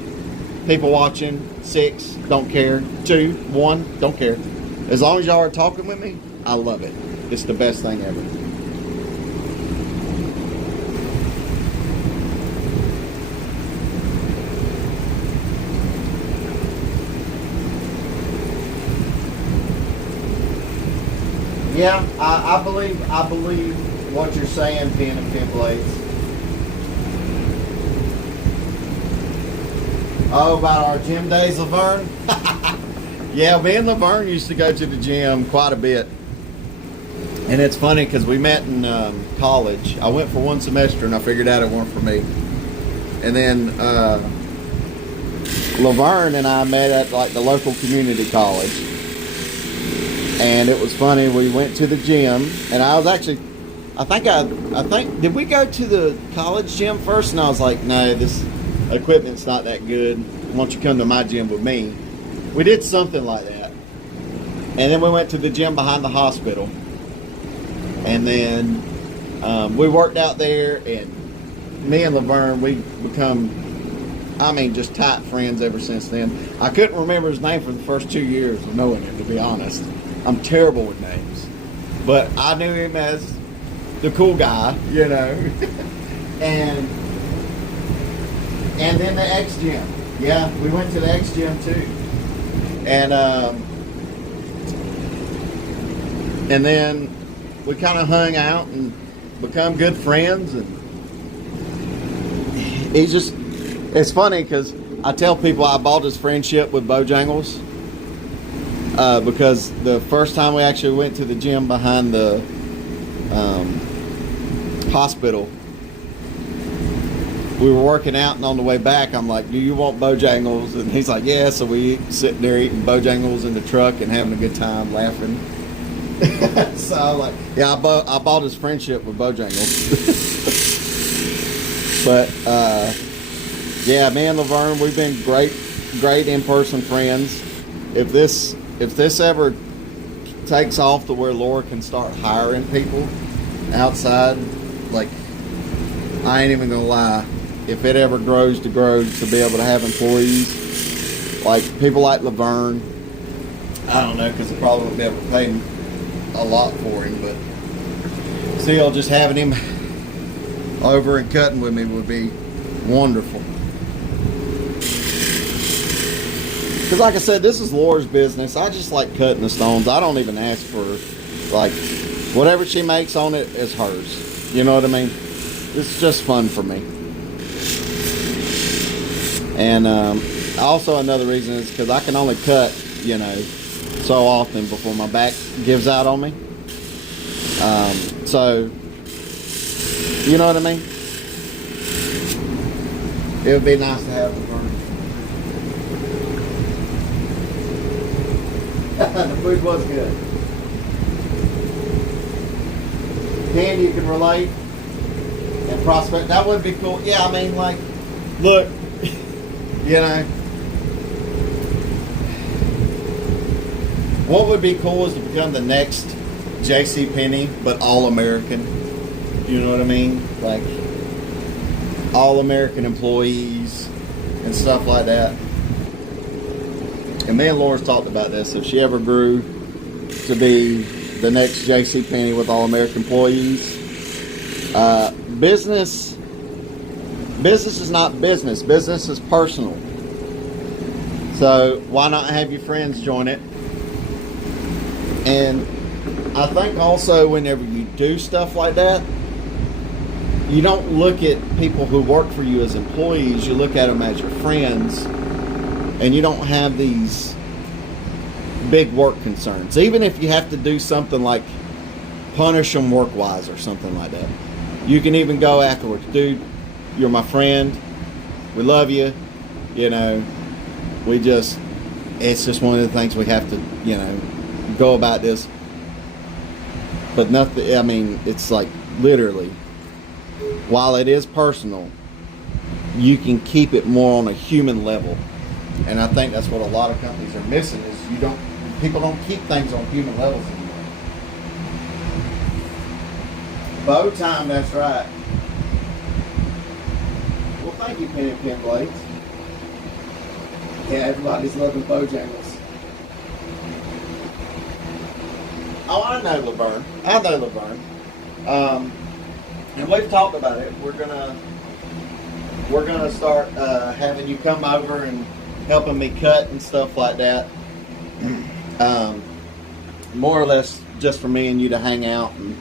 people watching, 6, don't care, 2, 1, don't care. As long as y'all are talking with me, I love it. It's the best thing ever. Yeah, I believe what you're saying, Pen and Pin Blades. Oh, about our gym days, Laverne? Yeah, me and Laverne used to go to the gym quite a bit. And it's funny because we met in college. I went for one semester and I figured out it weren't for me. And then Laverne and I met at like the local community college. And it was funny, we went to the gym and I was actually, I think, did we go to the college gym first? And I was like, no, this equipment's not that good. Why don't you come to my gym with me? We did something like that. And then we went to the gym behind the hospital. And then we worked out there, and me and Laverne, we become, just tight friends ever since then. I couldn't remember his name for the first 2 years of knowing him, to be honest. I'm terrible with names. But I knew him as the cool guy, you know. and then the X Gym. Yeah, we went to the X Gym too. And then we kind of hung out and become good friends. And it's funny because I tell people I bought his friendship with Bojangles because the first time we actually went to the gym behind the hospital, we were working out, and on the way back, I'm like, "Do you want Bojangles?" And he's like, "Yeah." So we sitting there eating Bojangles in the truck and having a good time, laughing. So I'm like, "Yeah, I bought his friendship with Bojangles." But yeah, me and Laverne, we've been great in-person friends. If this ever takes off to where Laura can start hiring people outside, like, I ain't even gonna lie. If it ever grows to be able to have employees, like people like Laverne, I don't know, because I probably won't be able to pay him a lot for him, but still, just having him over and cutting with me would be wonderful. Because like I said, this is Laura's business. I just like cutting the stones. I don't even ask for, like, whatever she makes on it is hers. You know what I mean? It's just fun for me. And also another reason is because I can only cut, so often before my back gives out on me. So, you know what I mean? It would be nice to have the burner. The food was good. Candy, you can relate. And prospect, that would be cool. Yeah, I mean, like, look, what would be cool is to become the next J.C. Penney, but all American. You know what I mean? Like, all American employees and stuff like that. And me and Laura's talked about this. If she ever grew to be the next J.C. Penney with all American employees, business is not business. Business is personal. So why not have your friends join it? And I think also whenever you do stuff like that, you don't look at people who work for you as employees. You look at them as your friends, and you don't have these big work concerns. Even if you have to do something like punish them work-wise or something like that, you can even go afterwards. Dude, you're my friend. We love you. It's just one of the things we have to, go about this. But nothing, I mean, it's like literally, while it is personal, you can keep it more on a human level. And I think that's what a lot of companies are missing is people don't keep things on human levels anymore. Bow time, that's right. Well, thank you, Penny Pin Blades. Yeah, everybody's loving Bojangles. Oh, I know Laverne. And we've talked about it. We're gonna start having you come over and helping me cut and stuff like that. More or less just for me and you to hang out, and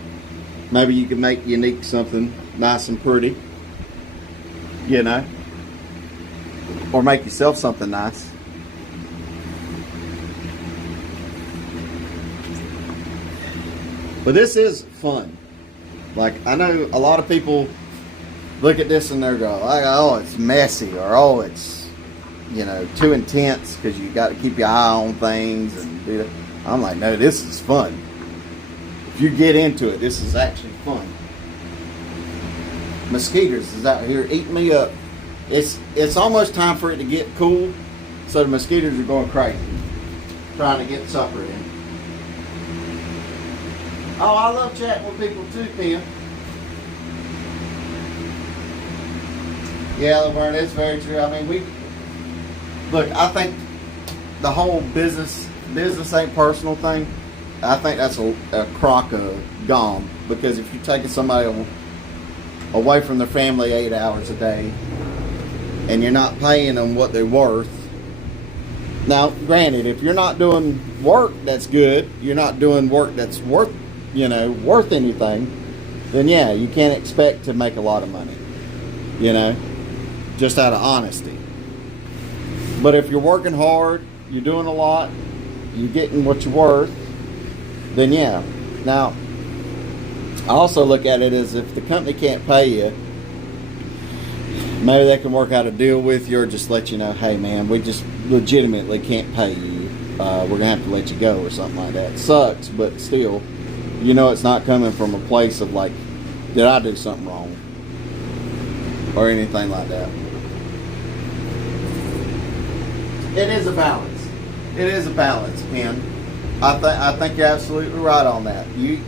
maybe you can make unique something nice and pretty, or make yourself something nice. But this is fun. Like, I know a lot of people look at this and they're going, oh, it's messy, or oh, it's too intense because you got to keep your eye on things and do that. I'm like, no, this is fun. If you get into it, this is actually fun. Mosquitoes is out here eating me up. It's almost time for it to get cool, so the mosquitoes are going crazy, trying to get supper in. Oh, I love chatting with people too, Tim. Yeah, Laverne, it's very true. I mean, I think the whole business ain't personal thing, I think that's a crock of gum. because if you're taking somebody away from their family 8 hours a day and you're not paying them what they're worth. Now, granted, if you're not doing work that's good, you're not doing work that's worth anything, then yeah, you can't expect to make a lot of money, just out of honesty. But if you're working hard, you're doing a lot, you're getting what you're worth, then yeah. Now, I also look at it as if the company can't pay you, maybe they can work out a deal with you or just let you know, hey man, we just legitimately can't pay you. We're going to have to let you go or something like that. It sucks, but still, it's not coming from a place of like, did I do something wrong? Or anything like that. It is a balance. It is a balance, Ken. I think you're absolutely right on that. You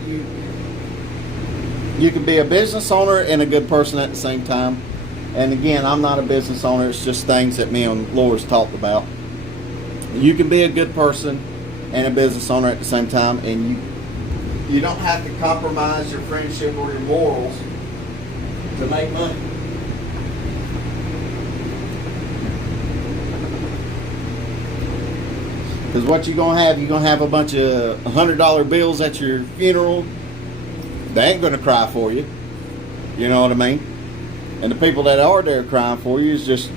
can be a business owner and a good person at the same time. And again, I'm not a business owner. It's just things that me and Laura's talked about. You can be a good person and a business owner at the same time, and you don't have to compromise your friendship or your morals to make money. Because what you're going to have a bunch of $100 bills at your funeral. They ain't going to cry for you. You know what I mean? And the people that are there crying for you is just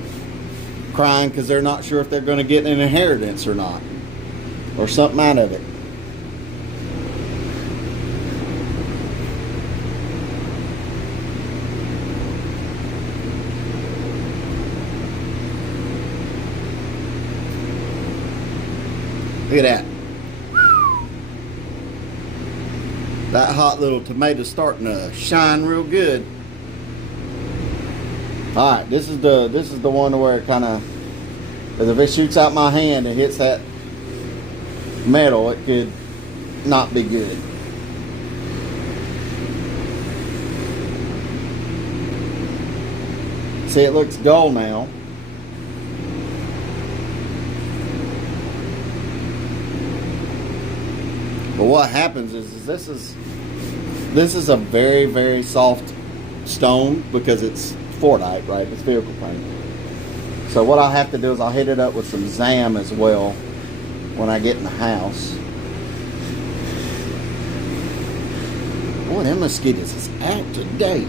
crying because they're not sure if they're going to get an inheritance or not. Or something out of it. Look at that. That hot little tomato's starting to shine real good. Alright, this is the one where it kind of, if it shoots out my hand and hits that metal, it could not be good. See, it looks dull now. But what happens is this is a very, very soft stone because it's Fordite, right? It's vehicle paint. So what I'll have to do is I'll hit it up with some Zam as well when I get in the house. Boy, them mosquitoes is out today.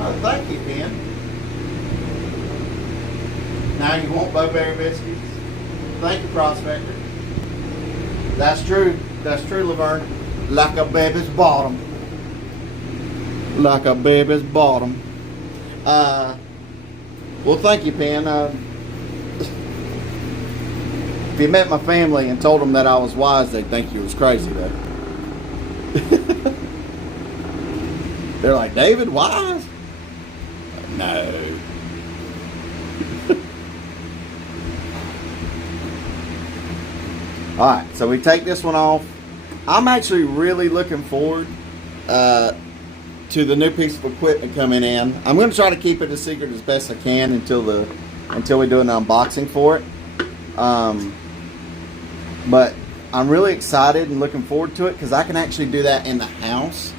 Oh, thank you, Ben. Now you want blueberry biscuits? Thank you, Prospector. That's true. That's true, Laverne. Like a baby's bottom. Like a baby's bottom. Well, thank you, Pen. If you met my family and told them that I was wise, they'd think you was crazy, though. They're like, David, wise? No. Alright, so we take this one off. I'm actually really looking forward to the new piece of equipment coming in. I'm going to try to keep it a secret as best I can until we do an unboxing for it. But I'm really excited and looking forward to it because I can actually do that in the house,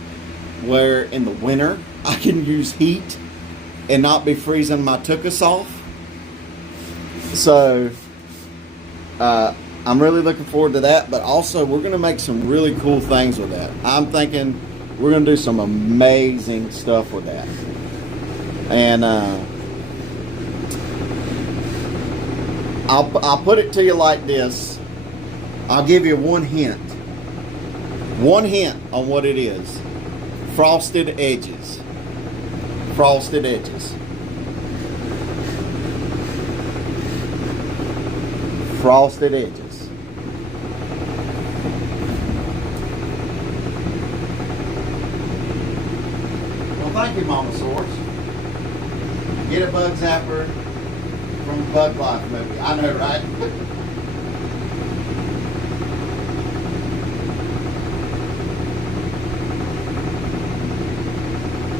where in the winter I can use heat and not be freezing my tuchus off. So I'm really looking forward to that, but also we're going to make some really cool things with that. I'm thinking we're going to do some amazing stuff with that. And I'll put it to you like this. I'll give you one hint. One hint on what it is. Frosted edges. Frosted edges. Frosted edges. Well, thank you, Mama Source. Get a bug zapper from the Bug Life movie. I know, right?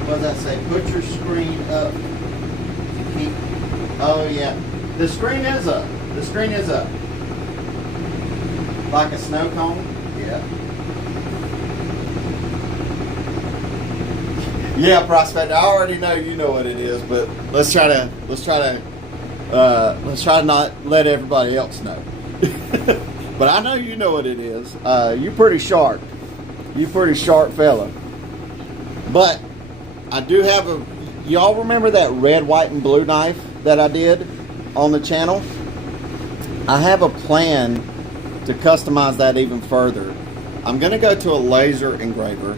What does that say? Put your screen up to keep. Oh, yeah. The screen is up. The screen is up. Like a snow cone? Yeah. Yeah, Prospect. I already know you know what it is, but let's try to not let everybody else know. But I know you know what it is. You pretty sharp. You pretty sharp fella. But I do have a. Y'all remember that red, white, and blue knife that I did on the channel? I have a plan to customize that even further. I'm gonna go to a laser engraver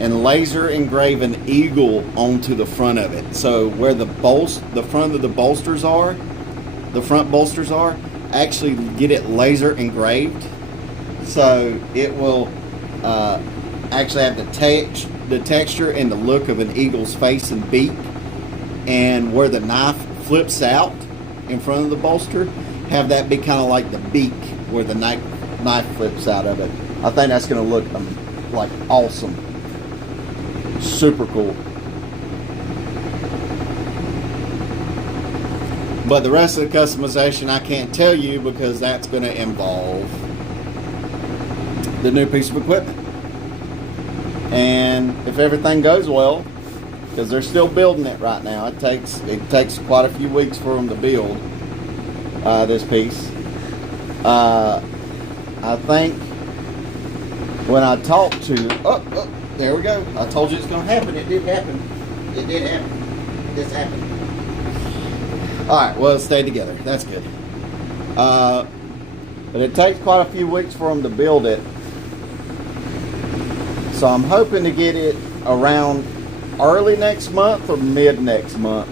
and laser engrave an eagle onto the front of it. So where the front of the bolsters are, the front bolsters are, actually get it laser engraved. So it will actually have the texture and the look of an eagle's face and beak. And where the knife flips out in front of the bolster, have that be kind of like the beak where the knife flips out of it. I think that's going to look like awesome. Super cool. But the rest of the customization I can't tell you because that's going to involve the new piece of equipment. And if everything goes well, because they're still building it right now, it takes quite a few weeks for them to build this piece. I think when I talked to there we go. I told you it's going to happen. It did happen. It did happen. This happened. Alright, well, it stayed together. That's good. But it takes quite a few weeks for them to build it. So I'm hoping to get it around early next month or mid next month.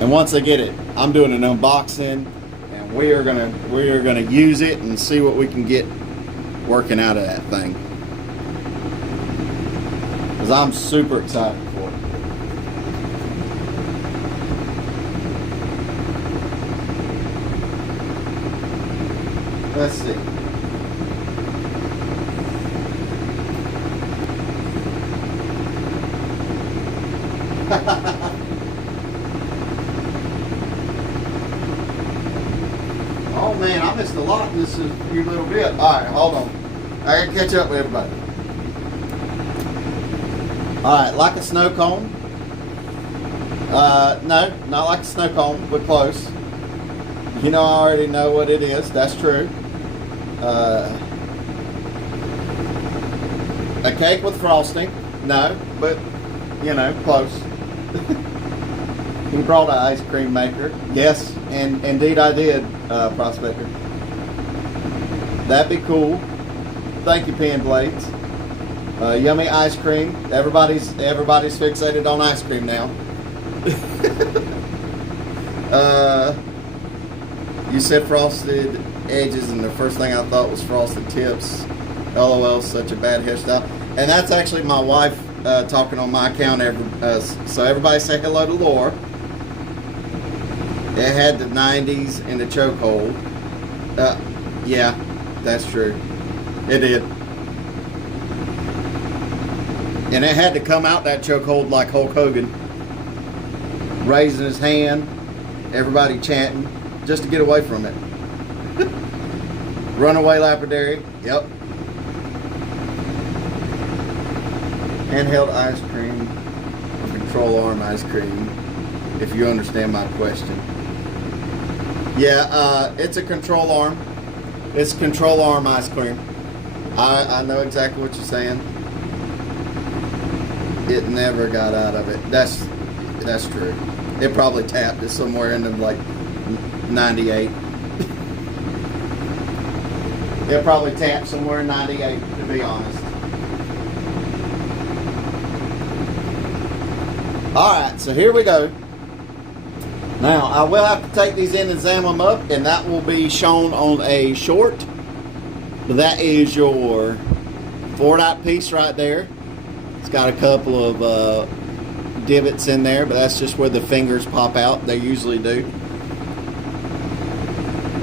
And once I get it, I'm doing an unboxing, and we are gonna use it and see what we can get working out of that thing. Because I'm super excited for it. Let's see. Oh man, I missed a lot in this few little bit. Alright, hold on. I gotta catch up with everybody. Alright, like a snow cone. No, not like a snow cone, but close. You know, I already know what it is. That's true. A cake with frosting. No, but, you know, close. He brought an ice cream maker. Yes, and indeed I did, Prospector. That'd be cool. Thank you, Pen Blades. Yummy ice cream. Everybody's fixated on ice cream now. You said frosted edges, and the first thing I thought was frosted tips. LOL, such a bad hairstyle. And that's actually my wife talking on my account. So everybody say hello to Laura. It had the 90s in the chokehold. Yeah, that's true. It did. And it had to come out that chokehold like Hulk Hogan. Raising his hand. Everybody chanting. Just to get away from it. Runaway lapidary. Yep. Handheld ice cream. Or control arm ice cream. If you understand my question. Yeah, it's a control arm. It's control arm ice cream. I know exactly what you're saying. It never got out of it. That's true. It probably tapped it somewhere in the like 98. It probably tapped somewhere in 98, to be honest. Alright, so here we go. Now, I will have to take these in and examine them up, and that will be shown on a short. But that is your 4-dot piece right there. It's got a couple of divots in there, but that's just where the fingers pop out. They usually do.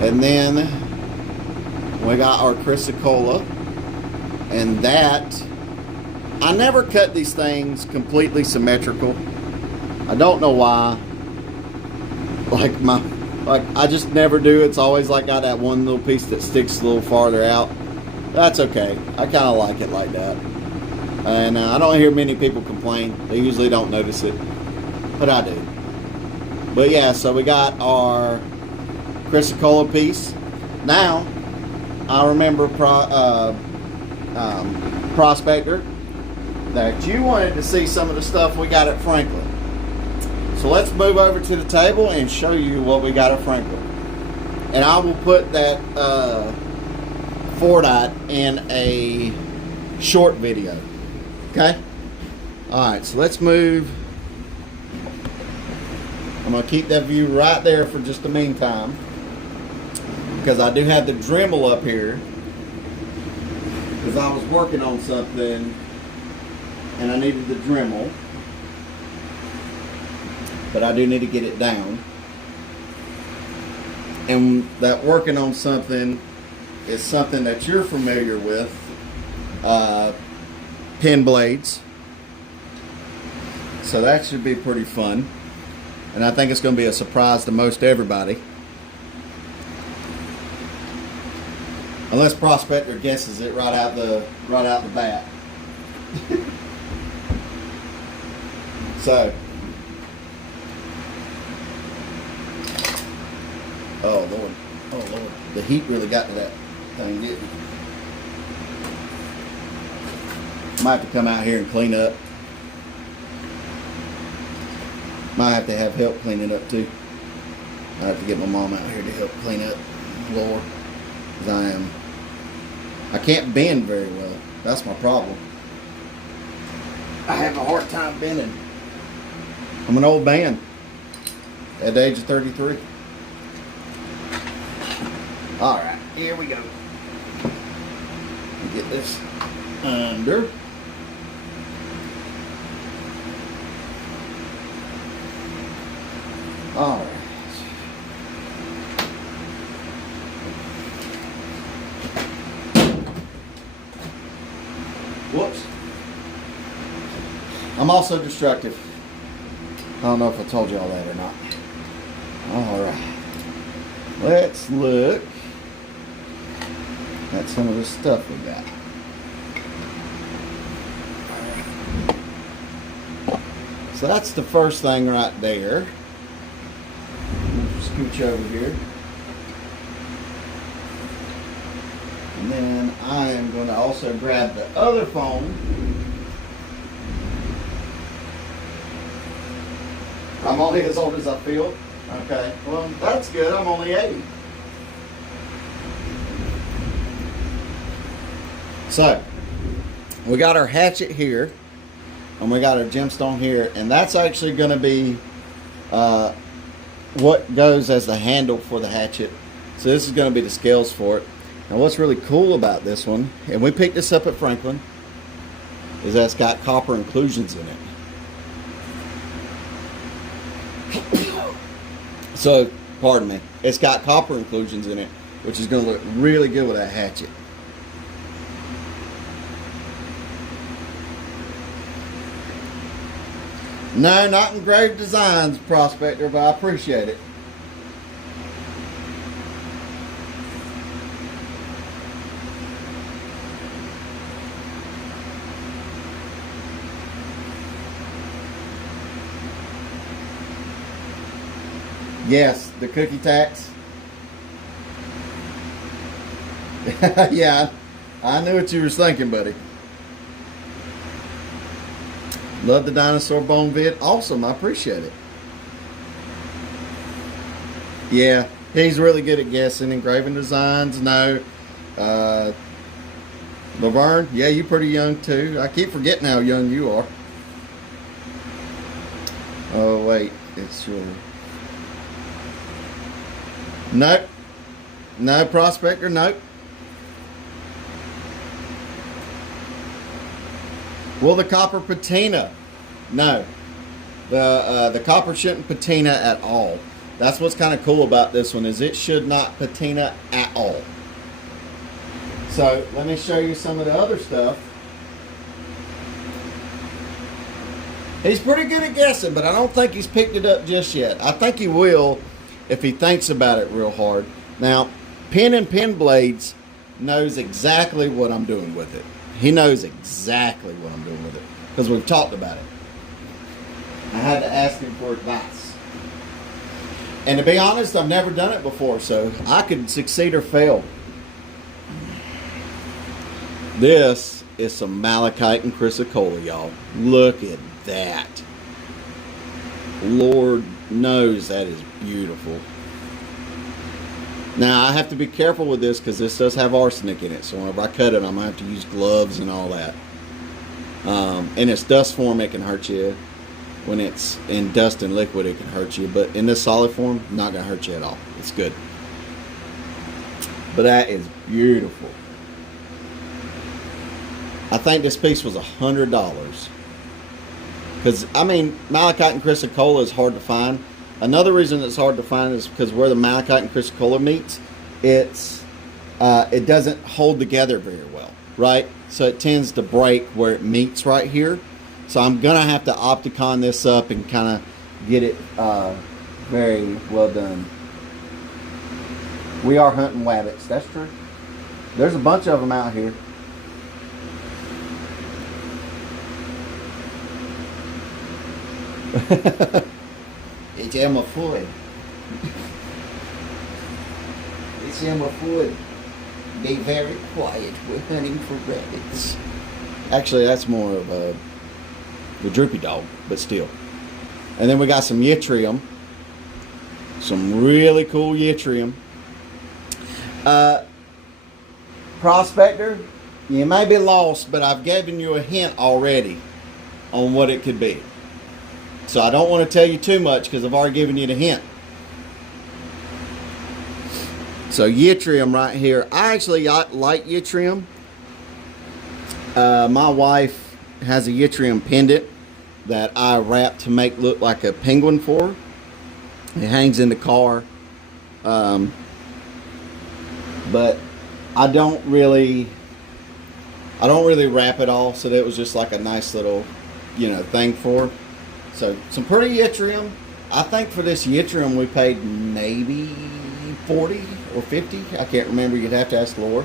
And then we got our chrysocolla. And that, I never cut these things completely symmetrical. I don't know why. Like Like, I just never do. It's always like got that one little piece that sticks a little farther out. That's okay. I kind of like it like that. And I don't hear many people complain. They usually don't notice it. But I do. But yeah, so we got our Chrysocolla piece. Now, I remember Prospector that you wanted to see some of the stuff we got at Franklin. So let's move over to the table and show you what we got at Franklin. And I will put that Fordite in a short video. Okay? Alright, so let's move. I'm going to keep that view right there for just the meantime, because I do have the Dremel up here, because I was working on something and I needed the Dremel, but I do need to get it down. And that working on something is something that you're familiar with, pin blades. So that should be pretty fun, and I think it's going to be a surprise to most everybody. Unless Prospector guesses it right out the bat. So, oh Lord, the heat really got to that thing, didn't it? Might have to come out here and clean up. Might have to have help cleaning up too. I have to get my mom out here to help clean up, Lord, because I can't bend very well. That's my problem. I have a hard time bending. I'm an old man at the age of 33. Alright, here we go. Get this under. Alright. Whoops. I'm also destructive. I don't know if I told you all that or not. Alright. Let's look at some of the stuff we got. So that's the first thing right there. Scooch over here. And then I am going to also grab the other phone. I'm only as old as I feel. Okay, well, that's good. I'm only 80. So, we got our hatchet here, and we got our gemstone here, and that's actually going to be what goes as the handle for the hatchet. So this is going to be the scales for it. Now what's really cool about this one, and we picked this up at Franklin, is that it's got copper inclusions in it. So, pardon me, it's got copper inclusions in it, which is going to look really good with that hatchet. No, not engraved designs, Prospector, but I appreciate it. Yes, the cookie tax. Yeah, I knew what you were thinking, buddy. Love the dinosaur bone vid. Awesome, I appreciate it. Yeah, he's really good at guessing. Engraving designs, no. Laverne, yeah, you're pretty young too. I keep forgetting how young you are. Oh, wait, it's your... Nope. No, Prospector, nope. Will the copper patina? No. The copper shouldn't patina at all. That's what's kind of cool about this one, is it should not patina at all. So let me show you some of the other stuff. He's pretty good at guessing, but I don't think he's picked it up just yet. I think he will if he thinks about it real hard. Now, Pen and Pen Blades knows exactly what I'm doing with it. He knows exactly what I'm doing with it because we've talked about it. I had to ask him for advice. And to be honest, I've never done it before, so I could succeed or fail. This is some malachite and chrysocolla, y'all. Look at that. Lord knows that is beautiful. Now, I have to be careful with this because this does have arsenic in it. So whenever I cut it, I'm going to have to use gloves and all that. In its dust form, it can hurt you. When it's in dust and liquid, it can hurt you. But in this solid form, not going to hurt you at all. It's good. But that is beautiful. I think this piece was $100. Because, I mean, malachite and chrysocolla is hard to find. Another reason it's hard to find is because where the malachite and chrysocolla meets, it doesn't hold together very well, right? So it tends to break where it meets right here. So I'm going to have to Opticon this up and kind of get it very well done. We are hunting wabbits. That's true. There's a bunch of them out here. It's Emma Floyd. It's Emma Floyd. Be very quiet. We're hunting for rabbits. Actually, that's more of the droopy dog, but still. And then we got some yttrium. Some really cool yttrium. Prospector, you may be lost, but I've given you a hint already on what it could be. So I don't want to tell you too much because I've already given you the hint. So yttrium right here. I actually like yttrium. My wife has a yttrium pendant that I wrap to make look like a penguin for her. It hangs in the car. But I don't really wrap it all, so that was just like a nice little, thing for her. So some pretty yttrium. I think for this yttrium we paid maybe 40 or 50. I can't remember. You'd have to ask Laura.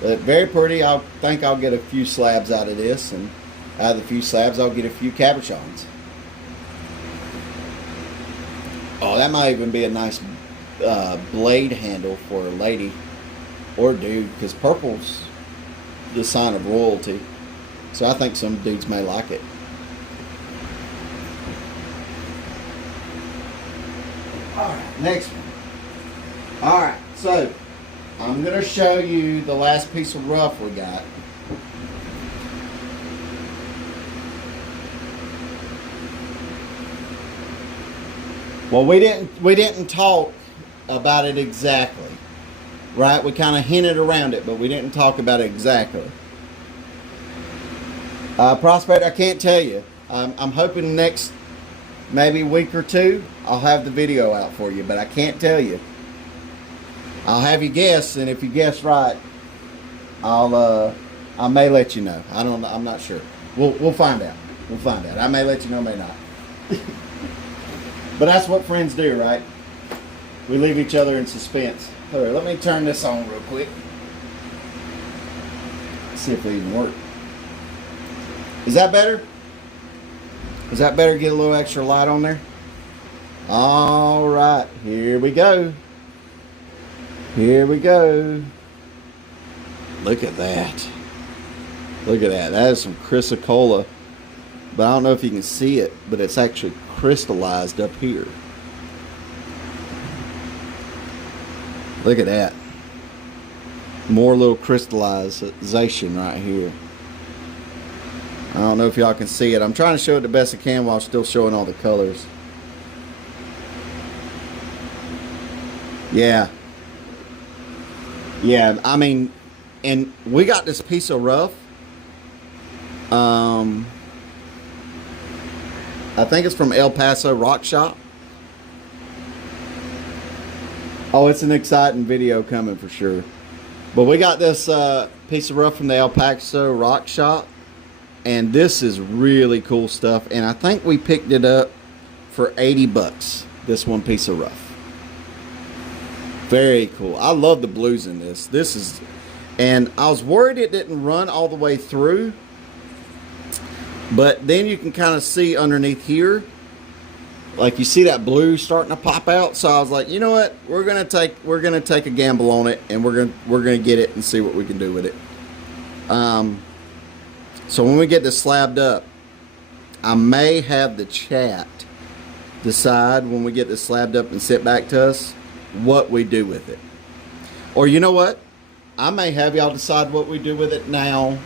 But very pretty. I think I'll get a few slabs out of this, and out of the few slabs I'll get a few cabochons. Oh, that might even be a nice blade handle for a lady or dude, because purple's the sign of royalty. So I think some dudes may like it. Alright, next one. Alright, so I'm going to show you the last piece of rough we got. Well, we didn't talk about it exactly, right? We kind of hinted around it, but we didn't talk about it exactly. Prospect, I can't tell you. I'm hoping next maybe week or two I'll have the video out for you, but I can't tell you. I'll have you guess, and if you guess right, I may let you know. I'm not sure. We'll find out. We'll find out. I may let you know, may not. But that's what friends do, right? We leave each other in suspense. All right, let me turn this on real quick. See if it even works. Is that better? Is that better? Get a little extra light on there? All right, here we go. Here we go. Look at that. Look at that. That is some chrysocolla. But I don't know if you can see it, but it's actually crystallized up here. Look at that. More little crystallization right here. I don't know if y'all can see it. I'm trying to show it the best I can while still showing all the colors. Yeah. Yeah, I mean, and we got this piece of rough. I think it's from El Paso Rock Shop. Oh, it's an exciting video coming for sure. But we got this piece of rough from the El Paso Rock Shop. And this is really cool stuff. And I think we picked it up for $80. This one piece of rough. Very cool. I love the blues in this. And I was worried it didn't run all the way through, but then you can kind of see underneath here, like you see that blue starting to pop out. So I was like, you know what, we're gonna take a gamble on it, and we're gonna get it and see what we can do with it. So when we get this slabbed up, I may have the chat decide when we get this slabbed up and sit back to us what we do with it. Or you know what? I may have y'all decide what we do with it now.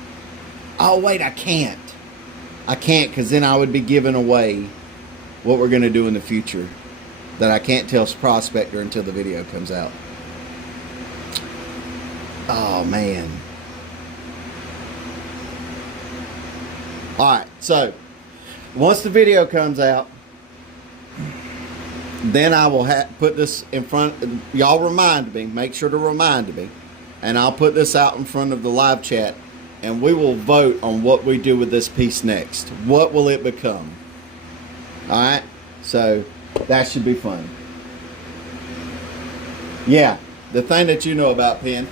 Oh wait, I can't. I can't, because then I would be giving away what we're going to do in the future that I can't tell Prospector until the video comes out. Oh man. Alright, so once the video comes out, then I will put this in front. Y'all remind me. Make sure to remind me. And I'll put this out in front of the live chat. And we will vote on what we do with this piece next. What will it become? Alright? So, that should be fun. Yeah. The thing that you know about, Penn.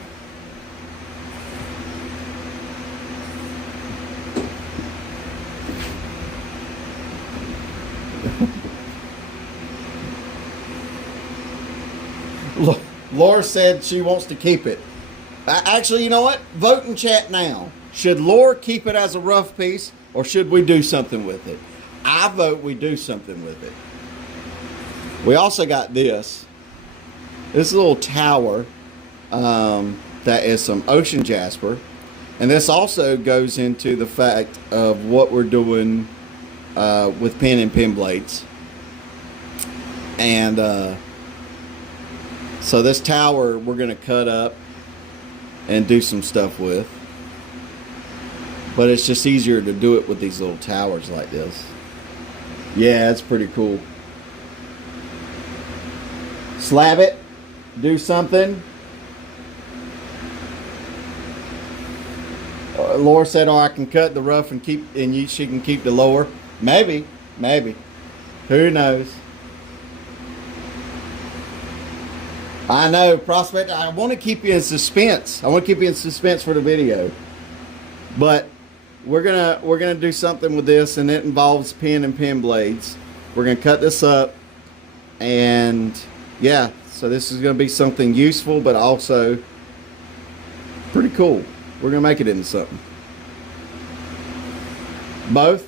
Laura said she wants to keep it. Actually, you know what? Vote in chat now. Should Laura keep it as a rough piece, or should we do something with it? I vote we do something with it. We also got this. This little tower that is some ocean jasper. And this also goes into the fact of what we're doing with pen and pen blades. And so this tower we're going to cut up and do some stuff with. But it's just easier to do it with these little towers like this. Yeah, it's pretty cool. Slab it. Do something. Laura said, oh, I can cut the rough and she can keep the lower. Maybe. Who knows? I know, Prospect. I want to keep you in suspense. I want to keep you in suspense for the video. But we're gonna do something with this, and it involves pen and pen blades. We're gonna cut this up, and yeah, so this is gonna be something useful, but also pretty cool. We're gonna make it into something. Both.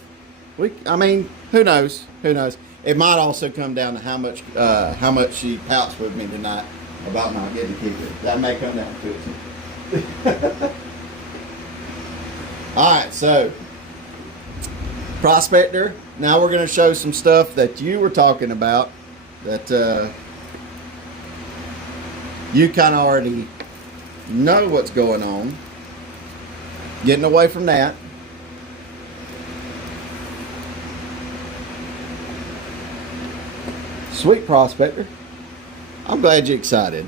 I mean, who knows? Who knows? It might also come down to how much she pouts with me tonight about not getting to keep it. That may come down to it. Alright, so Prospector, now we're going to show some stuff that you were talking about that you kind of already know what's going on. Getting away from that. Sweet, Prospector. I'm glad you're excited.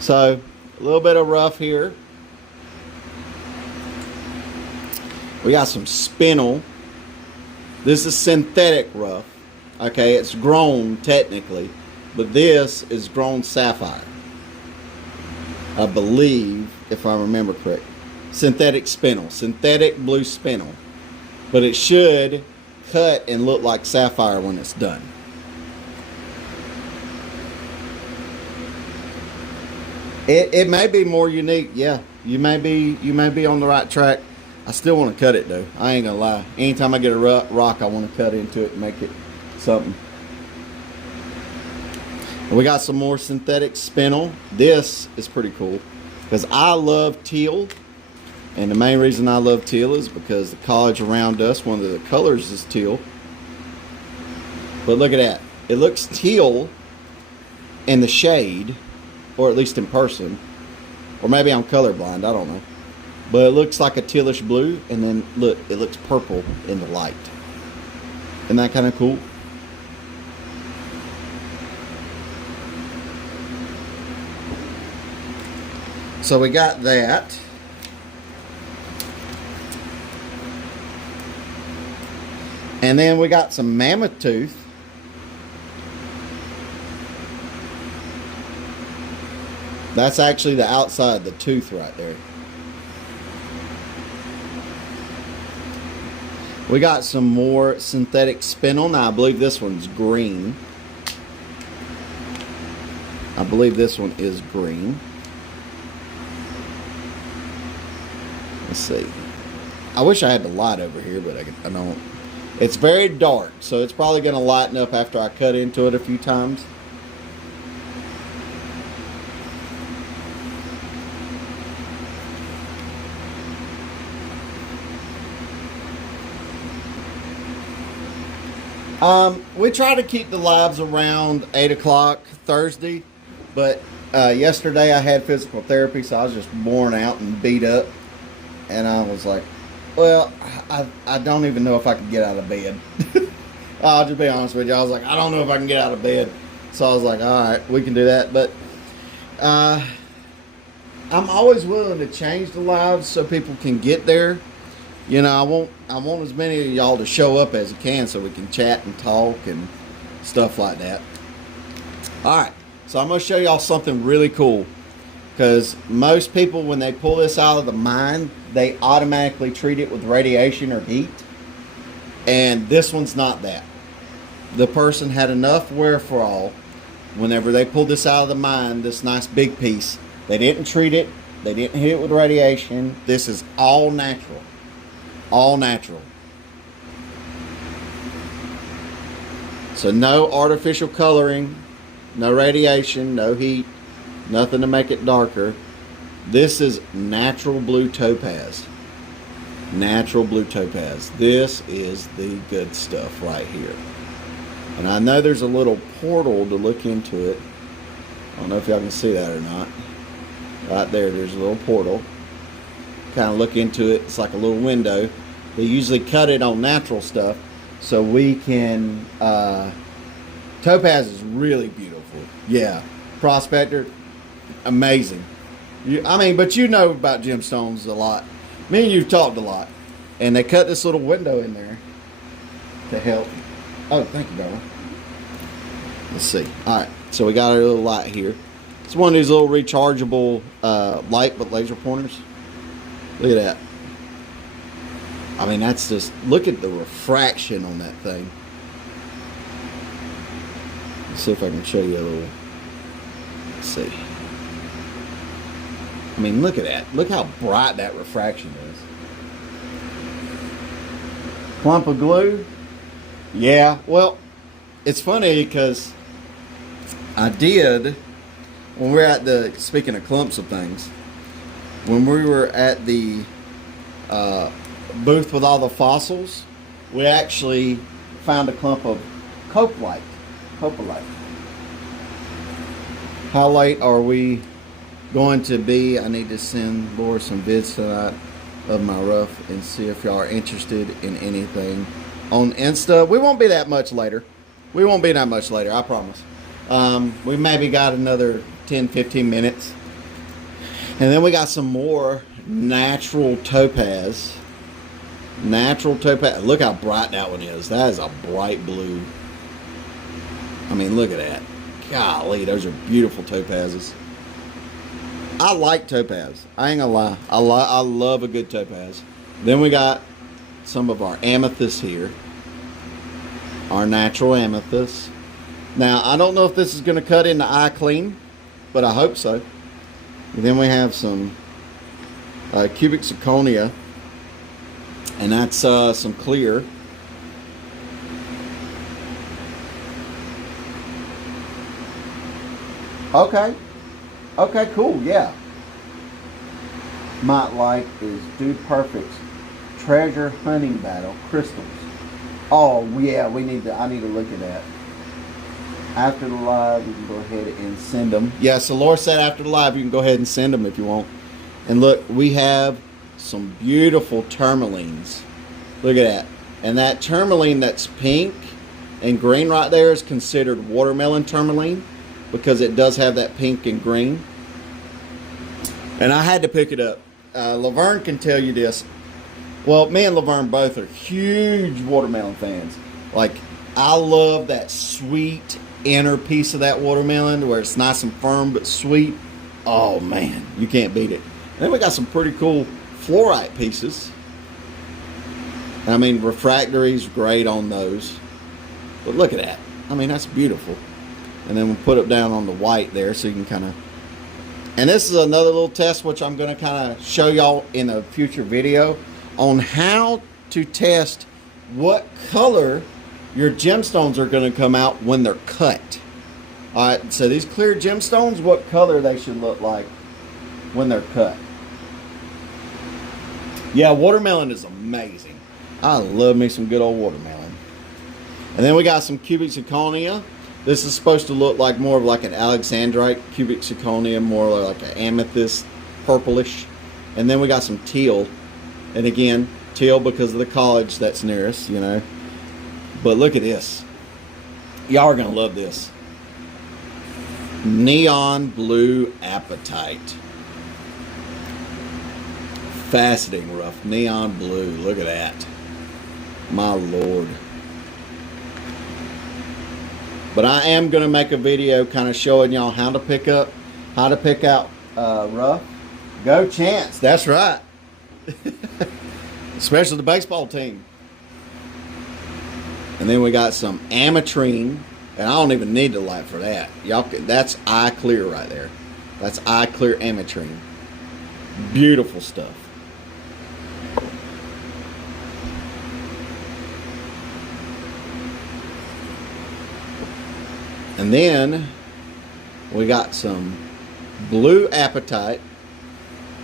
So, a little bit of rough here. We got some spinel. This is synthetic rough. Okay, it's grown technically, but this is grown sapphire. I believe, if I remember correct. Synthetic spinel. Synthetic blue spinel. But it should cut and look like sapphire when it's done. It may be more unique, yeah. You may be on the right track. I still want to cut it though. I ain't gonna lie. Anytime I get a rock, I want to cut into it and make it something. And we got some more synthetic spinel. This is pretty cool because I love teal, and the main reason I love teal is because the college around us, one of the colors is teal. But look at that. It looks teal in the shade, or at least in person, or maybe I'm colorblind, I don't know. But it looks like a tealish blue, and then look, it looks purple in the light. Isn't that kind of cool? So we got that. And then we got some mammoth tooth. That's actually the outside, the tooth right there. We got some more synthetic spinel. Now I believe this one's green. I believe this one is green. Let's see. I wish I had the light over here, but I don't. It's very dark, so it's probably going to lighten up after I cut into it a few times. We try to keep the lives around 8 o'clock Thursday, but yesterday I had physical therapy, so I was just worn out and beat up. And I was like, well, I don't even know if I can get out of bed. I'll just be honest with you. I was like, I don't know if I can get out of bed. So I was like, all right, we can do that. But I'm always willing to change the lives so people can get there. You know, I want as many of y'all to show up as you can so we can chat and talk and stuff like that. All right, so I'm going to show y'all something really cool. Because most people, when they pull this out of the mine, they automatically treat it with radiation or heat. And this one's not that. The person had enough wherewithal whenever they pulled this out of the mine, this nice big piece. They didn't treat it. They didn't hit it with radiation. This is all natural. All natural. So no artificial coloring, no radiation, no heat. Nothing to make it darker. This is natural blue topaz. Natural blue topaz. This is the good stuff right here. And I know there's a little portal to look into it. I don't know if y'all can see that or not. Right there, there's a little portal. Kind of look into it. It's like a little window. They usually cut it on natural stuff so we can... topaz is really beautiful. Yeah. Prospector. Amazing. But you know about gemstones a lot. Me and you've talked a lot. And they cut this little window in there to help. Oh, thank you, darling. Let's see. Alright, so we got our little light here. It's one of these little rechargeable light but laser pointers. Look at that. I mean, that's just, look at the refraction on that thing. Let's see if I can show you a little. Let's see. I mean, look at that. Look how bright that refraction is. Clump of glue? Yeah, well, it's funny because I did, when we were at the, speaking of clumps of things, when we were at the booth with all the fossils, we actually found a clump of copalite. How late are we going to be? I need to send Laura some vids tonight of my rough and see if y'all are interested in anything on Insta. We won't be that much later. I promise. We maybe got another 10-15 minutes. And then we got some more natural topaz. Look how bright that one is. That is a bright blue. I mean, look at that. Golly, those are beautiful topazes. I like topaz. I ain't gonna lie. I love a good topaz. Then we got some of our amethyst here. Our natural amethyst. Now, I don't know if this is going to cut into eye clean, but I hope so. And then we have some cubic zirconia. And that's some clear. Okay, cool, yeah. Might like is Dude Perfect's Treasure Hunting Battle Crystals. Oh, yeah, I need to look at that. After the live, you can go ahead and send them. Yeah, so Laura said after the live, you can go ahead and send them if you want. And look, we have some beautiful tourmalines. Look at that. And that tourmaline that's pink and green right there is considered watermelon tourmaline because it does have that pink and green. And I had to pick it up. Laverne can tell you this. Well, me and Laverne both are huge watermelon fans. Like, I love that sweet inner piece of that watermelon where it's nice and firm but sweet. Oh man, you can't beat it. And then we got some pretty cool fluorite pieces. I mean, refractory's great on those. But look at that. I mean, that's beautiful. And then we'll put it down on the white there so you can kind of... And this is another little test which I'm going to kind of show y'all in a future video on how to test what color your gemstones are going to come out when they're cut. Alright, so these clear gemstones, what color they should look like when they're cut. Yeah, watermelon is amazing. I love me some good old watermelon. And then we got some cubic zirconia. This is supposed to look like more of like an alexandrite cubic zirconia, more like an amethyst, purplish. And then we got some teal. And again, teal because of the college that's near us, you know. But look at this. Y'all are going to love this. Neon blue apatite. Faceting rough. Neon blue. Look at that. My Lord. But I am going to make a video kind of showing y'all how to pick out rough. Go Chance. That's right. Especially the baseball team. And then we got some ametrine. And I don't even need the light for that. Y'all, that's eye clear right there. That's eye clear ametrine. Beautiful stuff. And then we got some blue apatite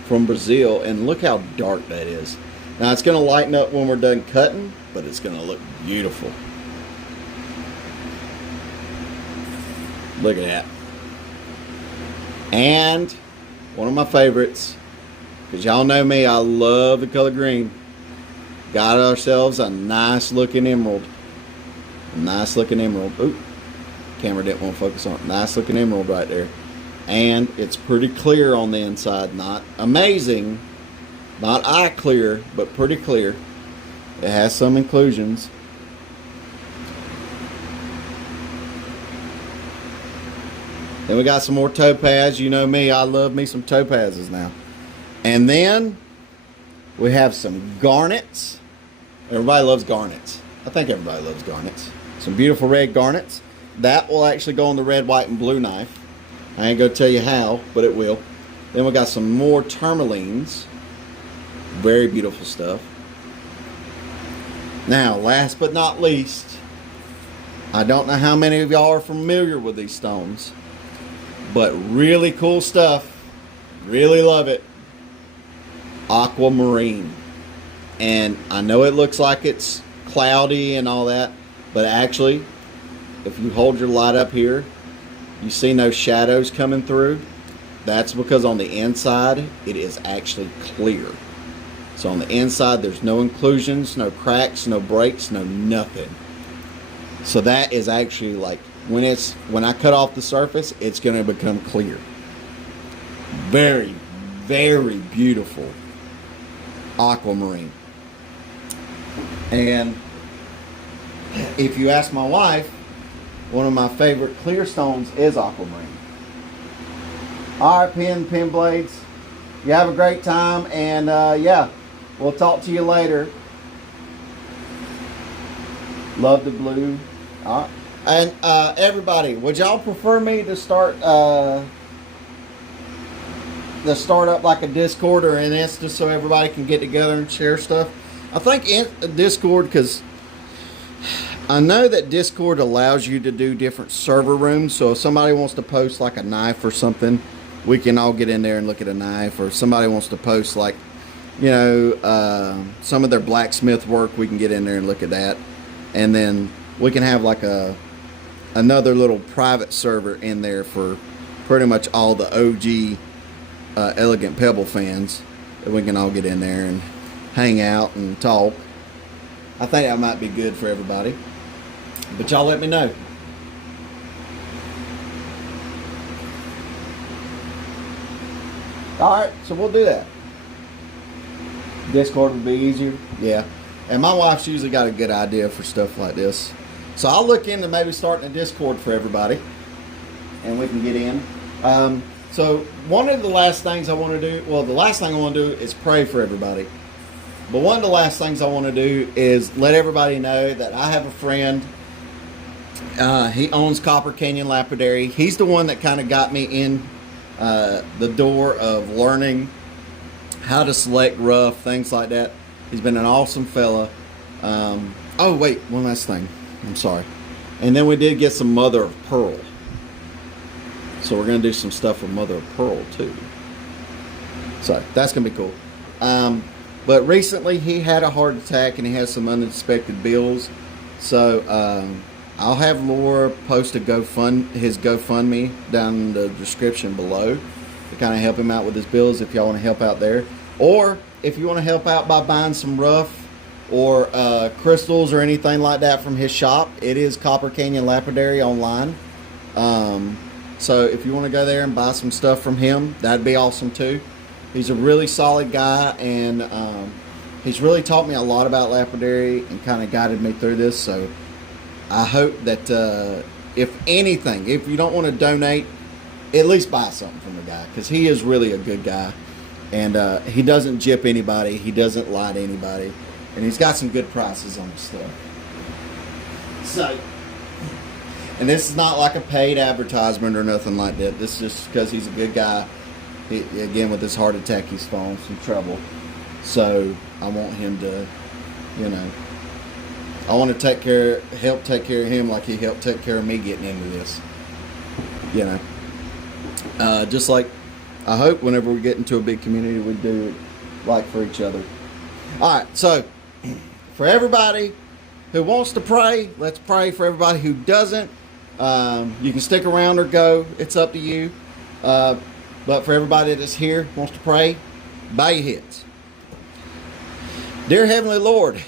from Brazil. And look how dark that is. Now it's going to lighten up when we're done cutting, but it's going to look beautiful. Look at that. And one of my favorites, because y'all know me, I love the color green. Got ourselves a nice looking emerald. A nice looking emerald. Oop. Camera didn't want to focus on it. Nice looking emerald right there. And it's pretty clear on the inside. Not amazing. Not eye clear, but pretty clear. It has some inclusions. Then we got some more topaz. You know me, I love me some topazes now. And then we have some garnets. Everybody loves garnets. I think everybody loves garnets. Some beautiful red garnets. That will actually go on the red, white, and blue knife. I ain't going to tell you how, but it will. Then we got some more tourmalines. Very beautiful stuff. Now, last but not least, I don't know how many of y'all are familiar with these stones, but really cool stuff. Really love it. Aquamarine. And I know it looks like it's cloudy and all that, but actually, if you hold your light up here, you see no shadows coming through. That's because on the inside, it is actually clear. So on the inside, there's no inclusions, no cracks, no breaks, no nothing. So that is actually like, when I cut off the surface, it's going to become clear. Very, very beautiful aquamarine. And if you ask my wife, one of my favorite clear stones is aquamarine. Alright, pen blades. You have a great time, and yeah, we'll talk to you later. Love the blue. Alright. And everybody, would y'all prefer me to start up like a Discord or an Insta so everybody can get together and share stuff? I think Discord, because I know that Discord allows you to do different server rooms. So if somebody wants to post like a knife or something, we can all get in there and look at a knife. Or if somebody wants to post like, you know, some of their blacksmith work, we can get in there and look at that. And then we can have like another little private server in there for pretty much all the OG Elegant Pebble fans. That we can all get in there and hang out and talk. I think that might be good for everybody. But y'all let me know. Alright, so we'll do that. Discord would be easier. Yeah. And my wife's usually got a good idea for stuff like this. So I'll look into maybe starting a Discord for everybody. And we can get in. So one of the last things I want to do, well, the last thing I want to do is pray for everybody. But one of the last things I want to do is let everybody know that I have a friend. He owns Copper Canyon Lapidary. He's the one that kind of got me in the door of learning how to select rough, things like that. He's been an awesome fella. Oh, wait, one last thing. I'm sorry. And then we did get some mother of pearl. So we're going to do some stuff with mother of pearl too. So that's going to be cool. But recently he had a heart attack and he has some unexpected bills. So I'll have Laura post his GoFundMe down in the description below to kind of help him out with his bills if y'all want to help out there. Or if you want to help out by buying some rough or crystals or anything like that from his shop, it is Copper Canyon Lapidary online. So if you want to go there and buy some stuff from him, that'd be awesome too. He's a really solid guy, and he's really taught me a lot about lapidary and kind of guided me through this. So I hope that if anything, if you don't want to donate, at least buy something from the guy, because he is really a good guy, and he doesn't gyp anybody, he doesn't lie to anybody, and he's got some good prices on his stuff. So, and this is not like a paid advertisement or nothing like that. This is just because he's a good guy. Again, with his heart attack, he's fallen some trouble. So I want him to, I want to help take care of him like he helped take care of me getting into this. Just like I hope whenever we get into a big community, we do it like for each other. All right, so for everybody who wants to pray, let's pray. For everybody who doesn't, you can stick around or go. It's up to you. But for everybody that's here, wants to pray, bow your heads. Dear Heavenly Lord,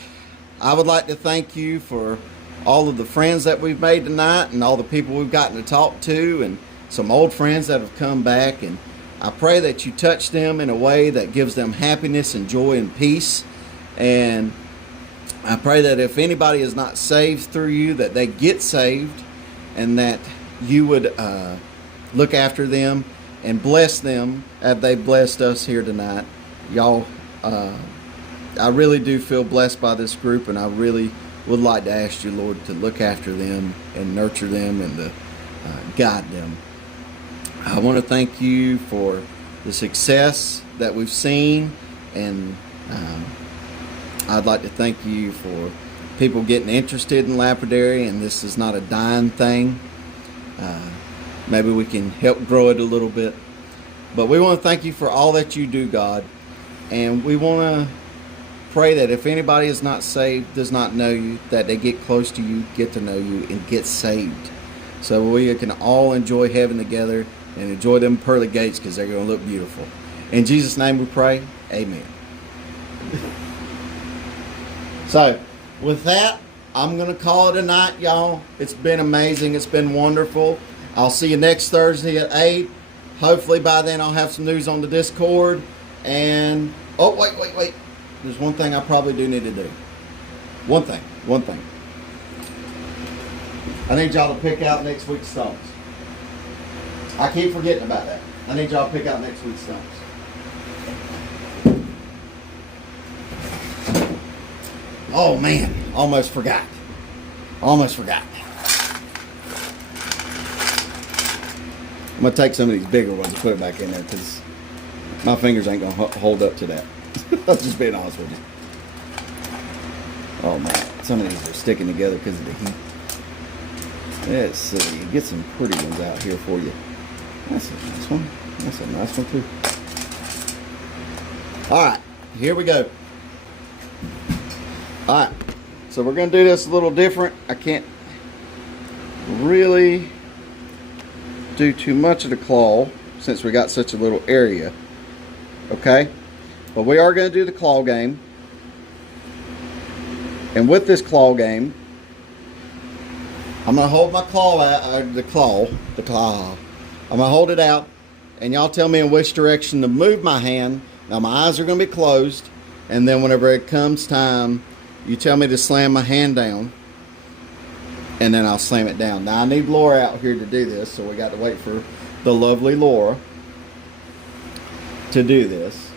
I would like to thank you for all of the friends that we've made tonight and all the people we've gotten to talk to and some old friends that have come back. And I pray that you touch them in a way that gives them happiness and joy and peace. And I pray that if anybody is not saved through you, that they get saved and that you would look after them and bless them as they blessed us here tonight. Y'all, I really do feel blessed by this group, and I really would like to ask you, Lord, to look after them and nurture them and to guide them. I want to thank you for the success that we've seen, and I'd like to thank you for people getting interested in lapidary, and this is not a dying thing. Maybe we can help grow it a little bit. But we want to thank you for all that you do, God. And we want to pray that if anybody is not saved, does not know you, that they get close to you, get to know you, and get saved. So we can all enjoy heaven together and enjoy them pearly gates because they're going to look beautiful. In Jesus' name we pray. Amen. So, with that, I'm going to call it a night, y'all. It's been amazing. It's been wonderful. I'll see you next Thursday at 8. Hopefully by then I'll have some news on the Discord. And, oh, wait. There's one thing I probably do need to do. One thing. I need y'all to pick out next week's stones. I keep forgetting about that. I need y'all to pick out next week's stones. Oh, man. Almost forgot. I'm going to take some of these bigger ones and put it back in there because my fingers ain't going to hold up to that. I'm just being honest with you. Oh, man. Some of these are sticking together because of the heat. Let's see. Get some pretty ones out here for you. That's a nice one. That's a nice one, too. All right. Here we go. All right. So we're going to do this a little different. I can't really do too much of the claw since we got such a little area. Okay? But we are going to do the claw game. And with this claw game, I'm going to hold my claw out, the claw. I'm going to hold it out, and y'all tell me in which direction to move my hand. Now my eyes are going to be closed, and then whenever it comes time, you tell me to slam my hand down, and then I'll slam it down. Now I need Laura out here to do this, so we got to wait for the lovely Laura. to do this.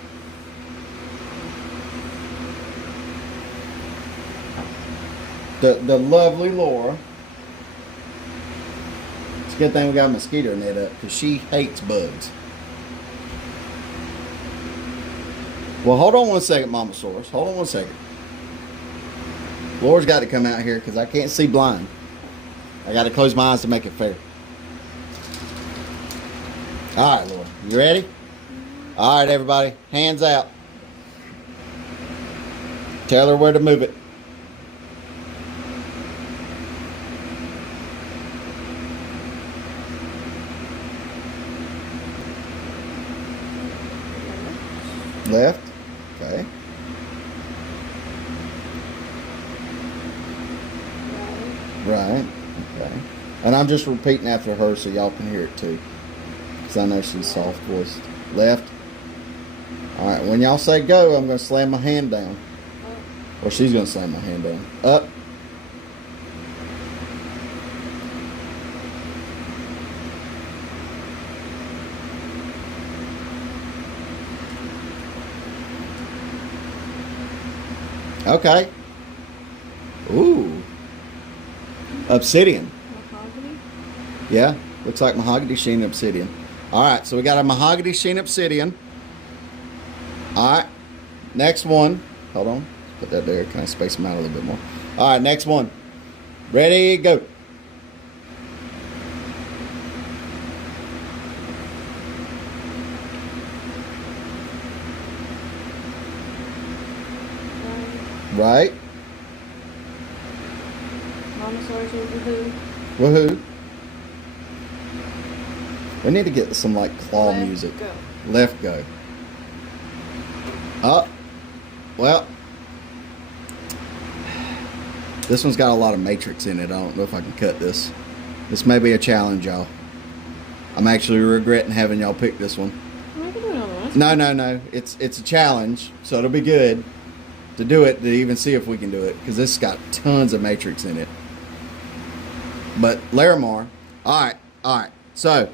The lovely Laura. It's a good thing we got a mosquito net up because she hates bugs. Well, hold on one second, Mama Source. Hold on one second. Laura's got to come out here because I can't see blind. I got to close my eyes to make it fair. All right, Laura. You ready? All right, everybody. Hands out. Tell her where to move it. Left. Okay. Right. Okay. And I'm just repeating after her so y'all can hear it too. Because I know she's soft voiced. Left. Alright, when y'all say go, I'm going to slam my hand down. Or she's going to slam my hand down. Up. Okay. Ooh. Obsidian. Mahogany? Yeah. Looks like mahogany sheen obsidian. Alright, so we got a mahogany sheen obsidian. Alright. Next one. Hold on. Put that there. Kind of space them out a little bit more. Alright, next one. Ready, go. Right. Mama Source woohoo. Woohoo. We need to get some like claw Left, music. go. Left go. Up. Well. This one's got a lot of matrix in it. I don't know if I can cut this. This may be a challenge, y'all. I'm actually regretting having y'all pick this one. We can do another one. No. It's a challenge, so it'll be good to do it, to even see if we can do it, because this has got tons of matrix in it. But Larimar, all right. So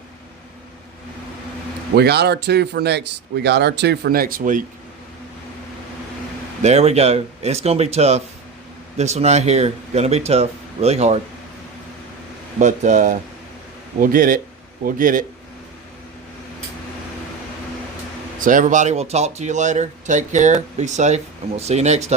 we got our two for next. We got our two for next week. There we go. It's gonna be tough. This one right here, gonna be tough, really hard. But we'll get it. We'll get it. So everybody, we'll talk to you later. Take care. Be safe, and we'll see you next time.